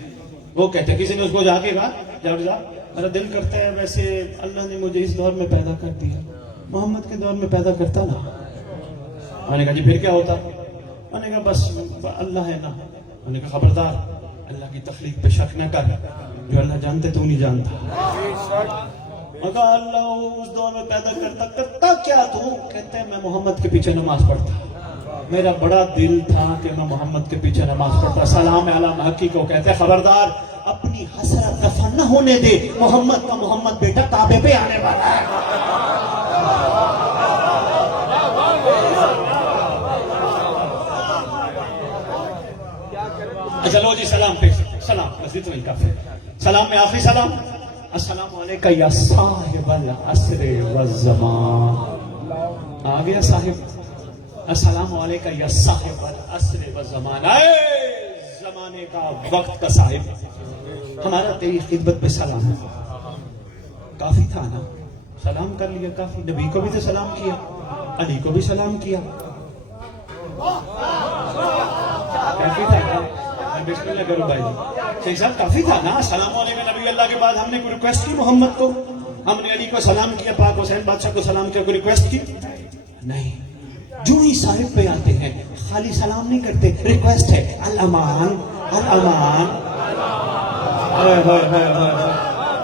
وہ کہتے ہیں کسی نے اس کو جا کے کہا جاوید صاحب میرا دل کرتا ہے ویسے اللہ نے مجھے اس دور میں پیدا کر دیا، محمد کے دور میں پیدا کرتا نا. میں نے کہا جی پھر کیا ہوتا؟ میں نے کہا بس اللہ ہے نا. میں نے کہا خبردار اللہ کی تخلیق پہ شک نہ کر، جو اللہ جانتے تو نہیں جانتا. مگر اللہ اس دور میں پیدا کرتا کیا تو؟ کہتے ہیں میں محمد کے پیچھے نماز پڑھتا، میرا بڑا دل تھا کہ میں محمد کے پیچھے نماز پڑھتا. سلام علامہ حقی کو کہتے ہیں خبردار اپنی حسرت دفن نہ ہونے دے، محمد بیٹا کعبے پہ آنے والا ہے. چلو جی سلام پہ سلام، بس اتنا ہی کافی. سلام میں آخری سلام، السلام علیکم یا صاحب العصر والزمان. آ گیا صاحب، السلام علیکم یا صاحب العصر والزمان، اے زمانے کا وقت کا صاحب، ہمارا تیری خدمت پہ سلام ہے. کافی تھا نا، سلام کر لیا کافی. نبی کو بھی تو سلام کیا، علی کو بھی سلام کیا، کافی تھا نا. بسم اللہ کرو بھائی شیخ صاحب، کافی تھا نا. السلام علیکم نبی اللہ کے بعد ہم نے کوئی ریکویسٹ کی محمد کو؟ ہم نے علی کو سلام کیا، پاک حسین بادشاہ کو سلام کیا، کوئی ریکویسٹ کی نہیں. جو ہی صاحب پہ آتے ہیں خالی سلام نہیں کرتے، ریکویسٹ ہے الامان الامان.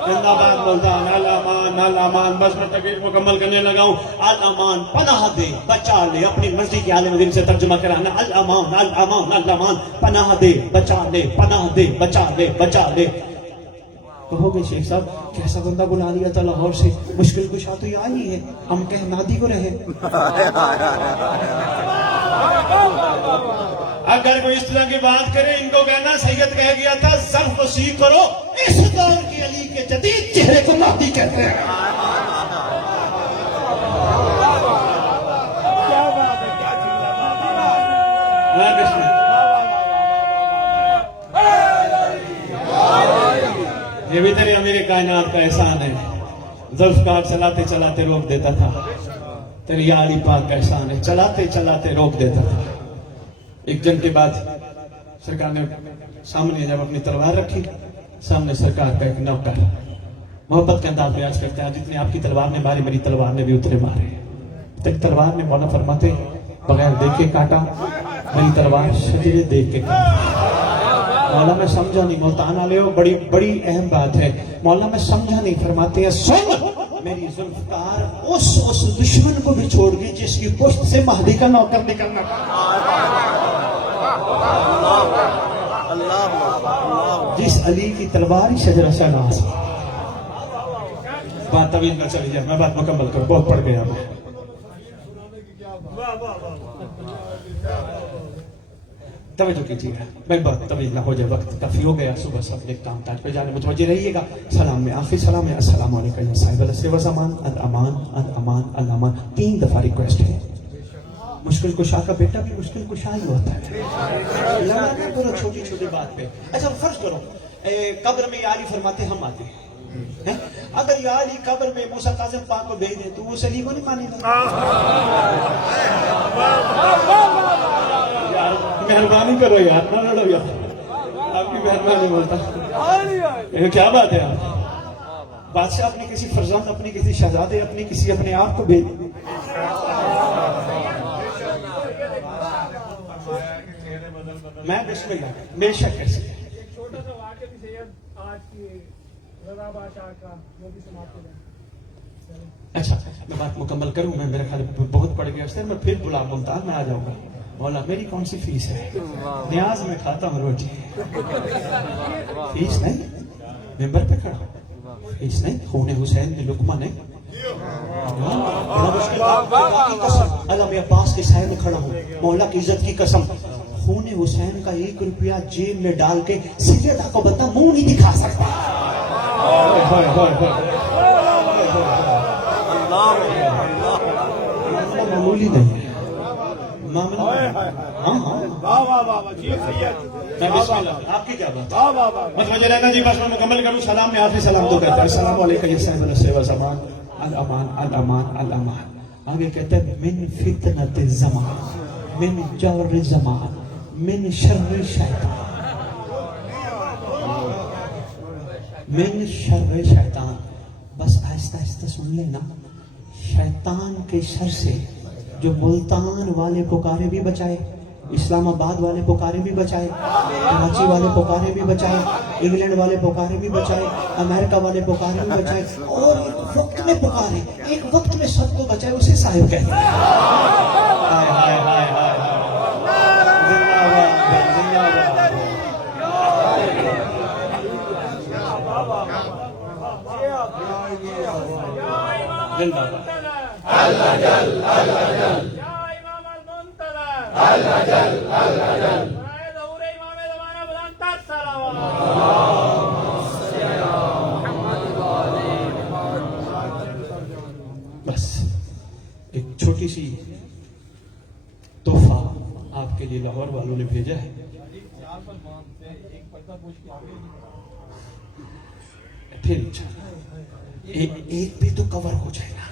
زندہ باد ملتان، الامان الامان. بس میں تقریر مکمل کرنے لگا ہوں. الامان پناہ دے بچا لے، اپنی مرضی کے عالم دین سے ترجمہ کرانا. الامان الامان الامان، پناہ دے بچا لے، پناہ دے بچا لے، بچا لے. کہو گے شیخ صاحب کیسا بندہ بلا لیا تھا لاہور سے، مشکل کشا تو یہ آئی ہے، ہم کہ نادی کو رہے. اگر کوئی اس طرح کی بات کرے ان کو کہنا سید کہہ گیا تھا ضرب کو سیکھ کرو. اس دور کی علی علی کے جدید چہرے کو مہدی کہتے ہیں. یہ بھی تیرے امیر کائنات کا احسان ہے. ذوالفقار چلاتے چلاتے روک دیتا تھا. تیری یا علی پاک کا احسان ہے, چلاتے چلاتے روک دیتا تھا. ایک جنگ کے بعد سرکار نے سامنے جب اپنی تلوار رکھی, سامنے سرکار کا ایک نوکر محبت کا انداز بیان کرتا ہے, جتنے آپ کی تلوار نے ماری میری تلوار نے بھی اتنے مارے. تیری تلوار نے مولا فرماتے بغیر دیکھے کاٹا, میری تلوار شجرے دیکھ کے کاٹا. مولا میں سمجھا نہیں, ملتان والے ہو, بڑی بڑی اہم بات ہے. مولا میں سمجھا نہیں, فرماتے ہیں سن, میری ذوالفقار اس دشمن کو بھی چھوڑ گئی جس کی پشت سے مہدی کا نوکر نکلنا. جس علی کی تلوار شجرہ شناس. بات طویل نہ چلی جائے, میں بات مکمل کروں, بہت پڑ گیا میں. توجہ کیجیے گا, میں بات طویل نہ ہو جائے, وقت کافی ہو گیا. صبح سے اپنے کام کاج پہ جانے متوجہ رہیے گا. سلام میں آخری سلام ہے, السلام علیکم یا صاحب العصر والزمان, الامان الامان الامان. 3 دفعہ ریکویسٹ ہے. مشکل کشا کا بیٹا بھی مشکل کشا ہی ہوتا ہے. لگانا پورا چھوٹی چھوٹی بات پہ. اچھا فرض کرو قبر میں یا علی فرماتے ہم آتے ہیں, اگر یا علی قبر میں موسیٰ کاظم پاک کو بھیج دیں تو وہ علی کو نہیں مانے گا. یار مہربانی کرو یار, نہ لڑو یار, آپ کی مہربانی بولتا. یہ کیا بات ہے آپ, بادشاہ اپنی کسی فرزند, اپنی کسی شہزادے, اپنی کسی اپنے آپ کو بھیج. میں بسم اللہ بے شک کیسے چھوٹا سا واقعہ بھی سید آج کی رضا بادشاہ کا وہ بھی سماپت ہو جائے. اچھا میں بات مکمل کروں, میں میرے خیال بہت پڑ گیا سر, میں پھر بلا ممتاز میں آ جاؤں گا. مولا میری کون سی فیس ہے, نیاز میں کھاتا ہوں روٹی, فیس نہیں, ممبر پہ کھڑا, فیس نہیں. خون حسین نے لقمہ نہیں, بڑا مشکل قسم علم عباس کے سائے میں کھڑا ہوں, مولا کی عزت کی قسم. خون حسین کا 1 روپیہ جیب میں ڈال کے سیدھا کو بتا منہ نہیں دکھا سکتا. معمولی نہیں معاملہ. میں بسم اللہ, آپ کی کیا بات متوجہ رہنا جی. بس میں مکمل کروں, سلام میں آخری سلام تو کہتا ہے, السلام علیکم یا صاحب العصر والزمان, الامان الامان الامان. آگے کہتا ہے من فتنۃ الزمان, من جور الزمان, من شر شیطان, من شر شیطان. بس آہستہ آہستہ سن لینا, شیطان کے شر سے جو ملتان والے پکارے بھی بچائے, اسلام آباد والے پکارے بھی بچائے, کراچی والے پکارے بھی بچائے, انگلینڈ والے پکارے بھی بچائے, امریکہ والے پکارے بھی بچائے, اور ایک وقت میں پکارے, ایک وقت میں سب کو بچائے, اسے صاحب کہتے ہیں. ہائے ہائے ہائے ہائے, اللہ جل اللہ جل یا امام المنتظر اللہ جل اللہ جل برائے ظہور امام زمانہ بلند تر صلوات. بس ایک چھوٹی سی تحفہ آپ کے لیے لاہور والوں نے بھیجا ہے. پھر ایک بھی تو کور ہو جائے گا,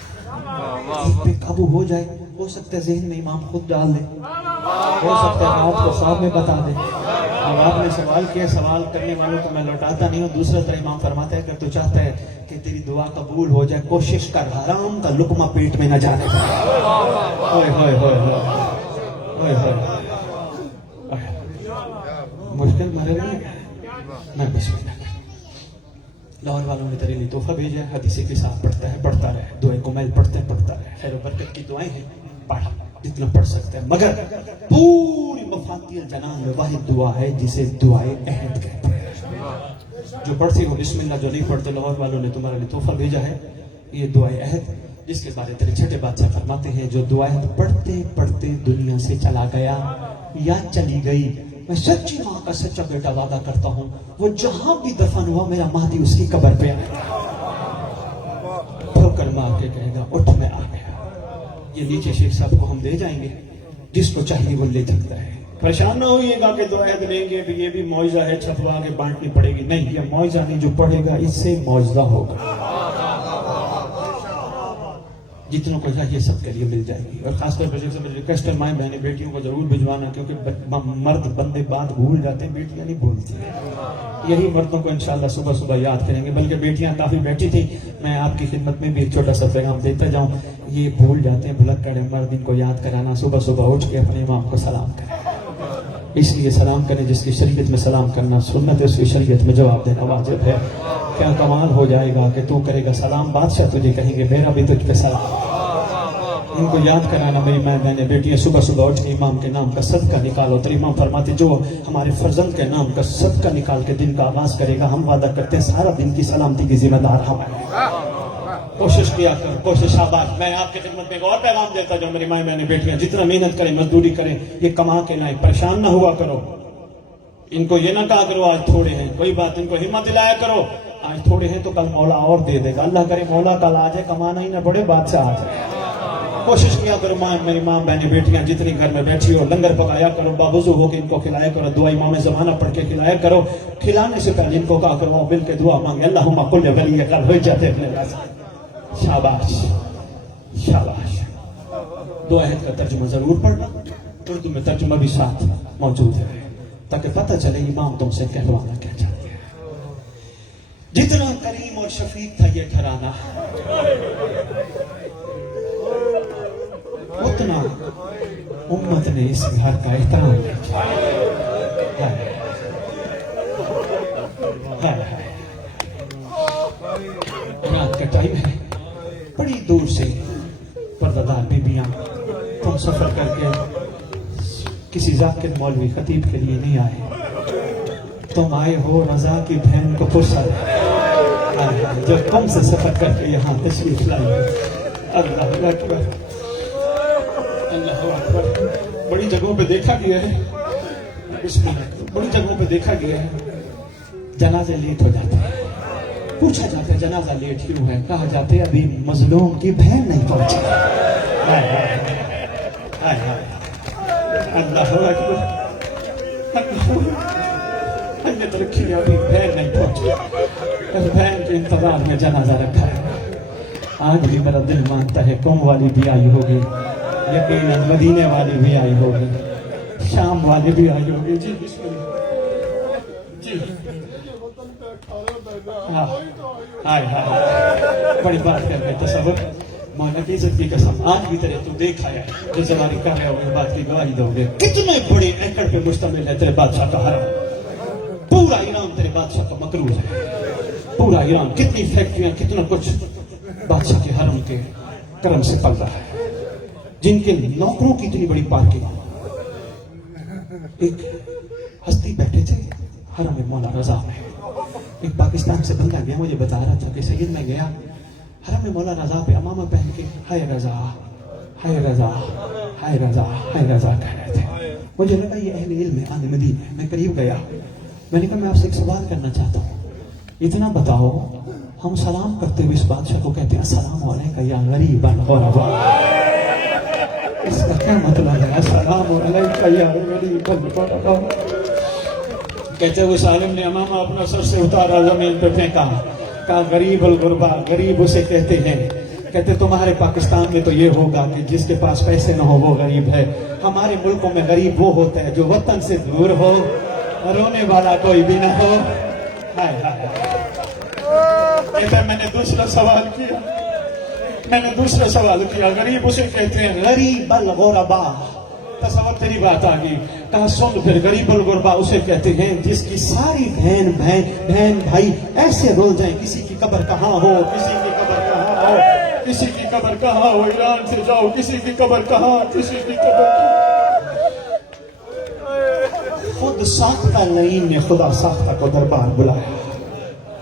ایک پہ قابو ہو جائے. ہو سکتا ہے ذہن میں امام خود ڈال دے, ہو سکتا ہے آپ کو خواب میں بتا دے. اب آپ نے سوال کیا, سوال کرنے والوں کو میں لوٹاتا نہیں ہوں. دوسرا طرح امام فرماتا ہے کہ تو چاہتا ہے کہ تیری دعا قبول ہو جائے, کوشش کر حرام کا لقمہ پیٹ میں نہ جانے کا. ہوئے ہوئے ہوئے ہوئے ہوئے مشکل مرے نہیں. میں بسم اللہ. لاہور والوں نے تیرے لیے تحفہ بھیجا ہے, حدیث کے ساتھ پڑھتا ہے, پڑھتا رہے, دعائیں کمیل پڑھتے ہیں, پڑھتا رہے. خیر و برکت کی دعائیں ہیں, پڑھ جتنا پڑھ سکتے ہیں, مگر پوری مفاتیح الجنان میں واحد دعا ہے جسے دعائے عہد کہتے ہیں. جو پڑھتی ہو بسم اللہ, جو نہیں پڑھتے, لاہور والوں نے تمہارے لیے تحفہ بھیجا ہے, یہ دعائے عہد, جس کے بارے تیرے چھٹے بادشاہ فرماتے ہیں جو دعائے پڑھتے پڑھتے دنیا سے چلا گیا یا چلی گئی, میں سچی ماں کا سچا بیٹا وعدہ کرتا ہوں وہ جہاں بھی دفن ہوا میرا مہدی اس کی قبر پہ آئے گا، ٹھوکر مار کے کہے گا اٹھ میں آ گیا۔ یہ نیچے شیخ صاحب کو ہم دے جائیں گے، جس کو چاہیے وہ لے سکتا ہے۔ پریشان نہ ہوئیے گا کہ دو عہد لیں گے بھی یہ بھی معجزہ ہے چھپوا کے بانٹنی پڑے گی، نہیں، یہ معجزہ نہیں، جو پڑھے گا اس سے معجزہ ہوگا۔ جتنوں کو چاہیے سب کے لیے مل جائے گی، اور خاص طور پر سے میری ریکویسٹ ہے مائیں بہنیں بیٹیوں کو ضرور بھجوانا، کیونکہ مرد بندے بات بھول جاتے ہیں، بیٹیاں نہیں بھولتی ہیں۔ یہی مردوں کو انشاءاللہ صبح صبح یاد کریں گے، بلکہ بیٹیاں کافی بیٹھی تھی، میں آپ کی خدمت میں بھی ایک چھوٹا سا پیغام دیتا جاؤں، یہ بھول جاتے ہیں بھلکڑ مرد، ان کو یاد کرانا، صبح صبح اٹھ کے اپنے امام کو سلام کریں، اس لیے سلام کریں جس کی شریعت میں سلام کرنا سنت ہے، اس کی شریعت میں جواب دینا واجب ہے۔ کیا کمال ہو جائے گا کہ تو کرے گا سلام، بادشاہ تجھے کہیں گے میرا بھی تجھ پہ سلام۔ ان کو یاد کرانا میری ماں بہنیں بیٹیاں، صبح صبح اٹھ کے امام کے نام کا صدقہ نکالو۔ تو امام فرماتے جو ہمارے فرزند کے نام کا صدقہ نکال کے دن کا آغاز کرے گا، ہم وعدہ کرتے ہیں سارا دن کی سلامتی کی ذمہ دار ہم ہیں۔ کوشش کیا کر، کوشش آباد۔ میں آپ کی خدمت میں ایک اور پیغام دیتا جو میری ماں بہنیں بیٹیاں جتنا محنت کریں مزدوری کریں، یہ کما کے لائیں، پریشان نہ ہوا کرو۔ ان کو یہ نہ کہا کرو آج تھوڑے ہیں، کوئی بات، ان کو ہمت دلایا کرو آج تھوڑے ہیں تو کل مولا اور دے دے گا، اللہ کرے مولا کل آ جائے، کمانا ہی نہ پڑے، بادشاہ آ جائے۔ کوشش کیا کرو میری ماں بہنیں بیٹیاں جتنی گھر میں بیٹھی ہو، لنگر پکایا کرو، باوضو ہو کے ان کو کھلایا کرو، دعا امام زمانہ پڑھ کے کھلایا کرو، کھلانے سے پہلے ان کو کہا کرو مل کے دعا مانگے، اللہم قل ولی کل ہو جاتے اپنے پاس۔ شاباش شاباش۔ دو عہد کا ترجمہ ضرور پڑھنا، اردو میں ترجمہ بھی ساتھ موجود ہے تاکہ پتہ چلے امام تم سے کہلوانا کیا چاہتے ہیں۔ جتنا کریم اور شفیق تھا یہ گھرانہ، اتنا امت نے اس گھر کا احترام نہیں کیا۔ رات کا ٹائم ہے، بڑی دور سے پردہ بیبیاں تم سفر کر کے کسی ذاکر مولوی خطیب کے لیے نہیں آئے، تم آئے ہو رضا کی بہن کو پرسد جو تم سے سفر کر کے یہاں تشریف لائی۔ اللہ اکبر، اللہ اکبر۔ بڑی جگہوں پہ دیکھا گیا ہے، بسم اللہ، بڑی جگہوں پہ دیکھا گیا ہے جنازے لیٹ ہو جاتے ہیں، پوچھا جاتا ہے جنازہ لیٹ کیوں ہے، کہا جاتا ہے ابھی مظلوم کی بہن نہیں پہنچی۔ اللہ اکبر، ہم نے ترقی ہے، ابھی بہن نہیں پہنچی، اس بہن کے انتظار میں جنازہ رکھا ہے۔ آج بھی میرا دل مانتا ہے قوم والی بھی آئی ہوگی، یقیناً مدینے والی بھی آئی ہوگی، شام والی بھی آئی ہوگی۔ جی بسم اللہ، جی ہائے ہائے، بڑی بات کر کے تصور، مولا کی عزت کی قسم، آج بھی تیرے تو دیکھ آیا ہے جو زمانی کر رہے ہو اس بات کی گواہی دو گے، کتنے بڑے ایکڑ پہ مشتمل ہے تیرے بادشاہ کا حرم، پورا ایران تیرے بادشاہ کا مقروض ہے، پورا ایران، کتنی فیکٹریاں، کتنا کچھ بادشاہ کے حرم کے کرم سے پل رہا ہے، جن کے نوکروں کی اتنی بڑی پارکنگ۔ ایک ہستی بیٹھے تھے حرم مولا رضا میں، ایک پاکستان سے بندہ گیا مجھے بتا رہا تھا کہ سید میں گیا حرم مولا رضا پہ امامہ پہن کے ہائے رضا ہائے رضا ہائے رضا ہائے رضا کہہ رہے تھے۔ مجھے لگا یہ اہل علم ہے، اہل مدینہ ہے، میں قریب گیا، میں نے کہا میں آپ سے ایک سوال کرنا چاہتا ہوں، اتنا بتاؤ ہم سلام کرتے ہوئے اس بادشاہ کو کہتے ہیں السلام علیکم یا غریبا غربا، اس کا کیا مطلب ہے السلام علیکم یا غریبا غربا؟ کہتے ہوئے عالم نے امامہ اپنا سر سے اتارا زمین پہ پھینکا، کہا غریب الغربا، غریب اسے کہتے ہیں، کہتے تمہارے پاکستان میں تو یہ ہوگا کہ جس کے پاس پیسے نہ ہو وہ غریب ہے، ہمارے ملکوں میں غریب وہ ہوتا ہے جو وطن سے دور ہو، رونے والا کوئی بھی نہ ہو۔ ہائے ہائے، کہتے میں نے دوسرا سوال کیا، غریب اسے کہتے ہیں غریب الغربا، تصور تیری بات آ گئی، کہا سن پھر غریب الغربا اسے کہتے ہیں جس کی ساری بہن بھائی ایسے رول جائیں، کسی کی قبر کہاں ہو، کسی کی قبر کہاں ہو، کسی کی قبر کہاں ہو، ایران سے جاؤ کسی کی قبر کہاں، کسی کی قبر کہاں۔ خود ساختہ لعین نے خدا ساختہ کو دربار بلایا،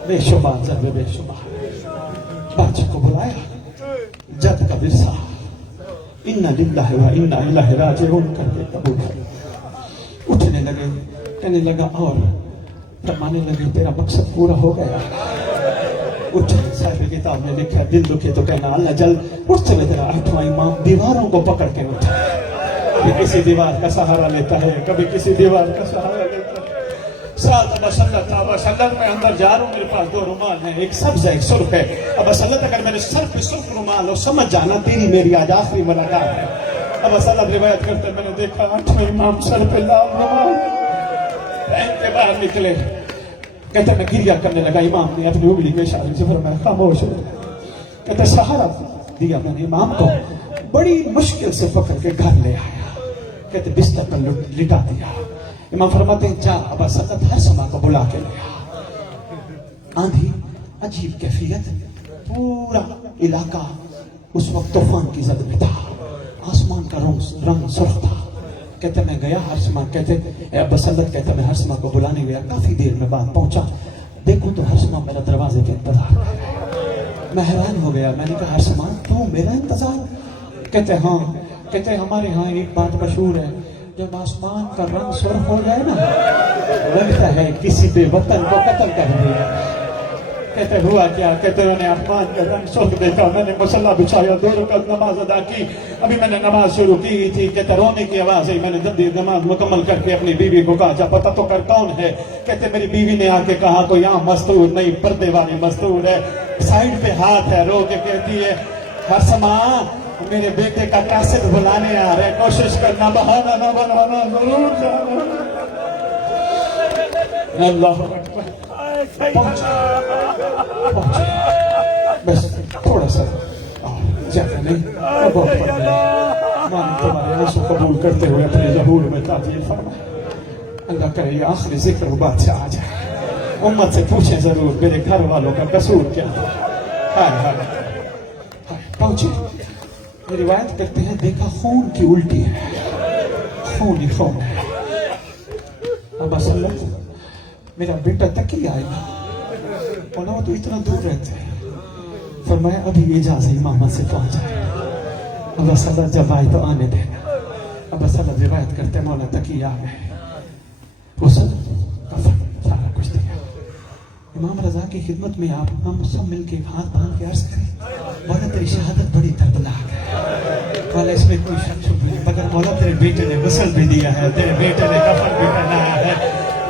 بے شمار ضرب بے شمار، بادشاہ کو بلایا، جد کا ورثہ اِنَّ لِلَّهِ وَإِنَّ إِلَيْهِ رَاجِعُونَ کر کے قبول کر، اٹھنے لگے، کہنے لگا اور فرمانے لگے تیرا مقصد پورا ہو گیا. اٹھ صاحب کتاب نے لکھا دل دکھے تو کہنا اللہ جل اٹھ چلے تیرا 8واں امام دیواروں کو پکڑ کے اٹھا. کبھی کسی دیوار کا سہارا لیتا ہے, کبھی کسی دیوار کا سہارا لیتا ہے. ساتھ ابا سلط تھا. ابا سلط میں اندر جا رہا ہوں, میرے پاس 2 رومال ہیں, ایک سبز ہے ایک سرخ ہے. ابا سلط اگر میرے سر پہ سرخ رومال ہو سمجھ جانا تیری میری آج آخری ملاقات ہے. ابا سلط روایت کرتے میں نے دیکھا 8واں امام سر پہ لال رومال پہن کے باہر نکلے. کہتے میں گریہ کرنے لگا. امام نے اپنی انگلی میں اشارے سے فرمایا خاموش ہو. کہتے سہارا دیا میں نے امام کو, بڑی مشکل سے پکڑ کے گھر لے آیا. کہتے بستر پر لٹا دیا. امام فرماتے ہیں جا ابا سلط ہر سما کو بلا کے لیا. آندھی, عجیب کیفیت, پورا علاقہ اس وقت طوفان کی زد میں تھا. آسمان کا رنگ سرخ تھا. کہتے میں گیا ہرسما. کہتے اے ابا سلط, کہتے میں ہرسما کو بلانے گیا. کافی دیر میں بعد پہنچا, دیکھو تو ہرسما میرا دروازے کے انتظار کر رہا ہے. میں حیران ہو گیا. میں نے کہا ہرسما تو میرا انتظار؟ کہتے ہاں. کہتے ہمارے ہاں ایک بات مشہور ہے, جب آسمان کا رنگ سرخ ہو جائے نا لگتا ہے کسی بے وطن کو قتل کر دیا. کہتے ہوا کیا؟ کہتے میں نے آسمان کا رنگ سرخ دیکھا. میں نے مصلی بچھایا, 2 رکعت نماز ادا کی. ابھی میں نے نماز شروع کی تھی. کہتے رونے کی آواز ہے. میں نے جلدی نماز مکمل کر کے اپنی بیوی کو کہا جا پتہ تو کر کون ہے. کہتے میری بیوی نے آ کے کہا کوئی عام مستور نہیں, پردے والی مستور ہے. سائڈ پہ ہاتھ ہے. رو کے کہتی ہے ہرسما میرے بیٹے کا کیسٹ بلانے آ رہے, کوشش کرنا بہانہ نہ بنانا, ضرور جانا. اللہ اکبر. پہنچا بس تھوڑا سا, زیادہ نہیں, بہت پڑھ لیا. ماں نے تمہارے آنسو قبول کرتے ہوئے اپنے ظہور میں تعطیل فرمایا. اللہ کرے یہ آخری ذکر وہ بات سے آ جائے. امت سے پوچھیں ضرور میرے گھر والوں کا قصور کیا تھا. ہائے ہائے. پہنچے. روایت کرتے ہیں دیکھا خون کی الٹی ہے, خون ہی خون ہے. ابا سلط میرا بیٹا تکی آئے گا. مولا تو اتنا دور رہتے ہیں. فرمایا ابھی اجازت امامت سے پہنچ جائے. ابا سلط جب آئے تو آنے دینا. ابا سلط روایت کرتے ہیں مولا تکی آ گئے. غسل کفن سارا کچھ دیا. امام رضا کی خدمت میں آپ ہم سب مل کے ہاتھ باندھ کے عرض کریں مولا تیری شہادت بڑی دردناک ہے. مولا اس میں کوئی شک شبہ نہیں, مگر مولا تیرے بیٹے نے غسل بھی دیا ہے, تیرے بیٹے نے کفن بھی پہنایا ہے.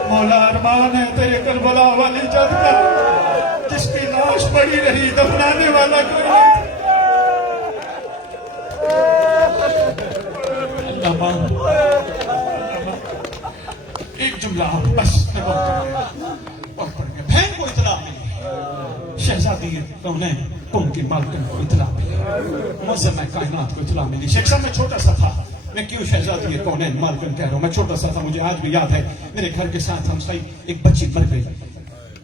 مولا ارمان ہے تیرے کربلا والی جد کا, جس کی لاش پڑی رہی دفنانے والا کوئی نہیں. اللہ مان ایک جملہ بس اور پڑھ گئے. بہن کو اطلاع ملی, شہزادی قوم کی مالکن کو اطلاع ملی, معظم کائنات کو اطلاع ملی. شیخ صاحب میں چھوٹا سا تھا, میں کیوں شہزادی کونین مالکن کہہ رہا ہوں, میں چھوٹا سا تھا. مجھے آج بھی یاد ہے میرے گھر کے ساتھ ہم سائی ایک بچی مر گئی.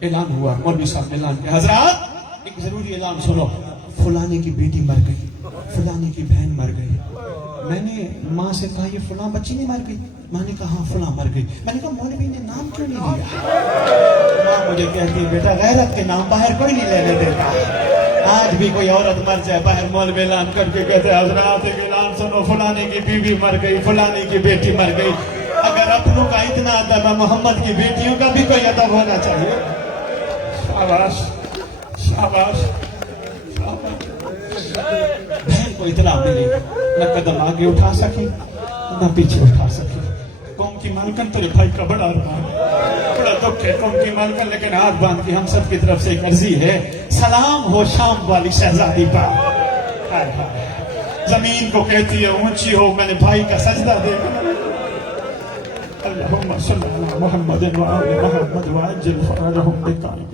اعلان ہوا, مولوی صاحب نے اعلان کیا حضرات ایک ضروری اعلان سنو, فلانے کی بیٹی مر گئی, فلانے کی بہن مر گئی. میں نے ماں سے کہا یہ فلاں بچی نہیں مر گئی؟ ماں نے کہا ہاں فلاں مر گئی. میں نے کہا مولوی نے نام کیوں نہیں لیا؟ ماں مجھے کہتی بیٹا غیرت کے نام باہر کوئی نہیں لینے دیتا. آج بھی کوئی عورت مر جائے باہر مولوی اعلان کر کے کہتے حضرات ایک اعلان سنو, فلانے کی بیوی مر گئی, فلانے کی بیٹی مر گئی. اگر اپنوں کا اتنا ادب ہے, محمد کی بیٹیوں کا بھی کوئی ادب ہونا چاہیے. شاباش شاباش. بہن کو اطلاع ملی, نہ قدم آگے اٹھا سکی نہ پیچھے اٹھا سکی. قوم کی مالکن تیرے بھائی کا بڑا ارمان, بڑا دکھ ہے قوم کی مالکن, لیکن ہاتھ باندھ کے ہم سب کی طرف سے ایک عرضی ہے, سلام ہو شام والی شہزادی پر. زمین کو کہتی ہے اونچی ہو, میں نے بھائی کا سجدہ دیکھا. اللہم صلی اللہ محمد وآل محمد وعجل فرجہم بقائم.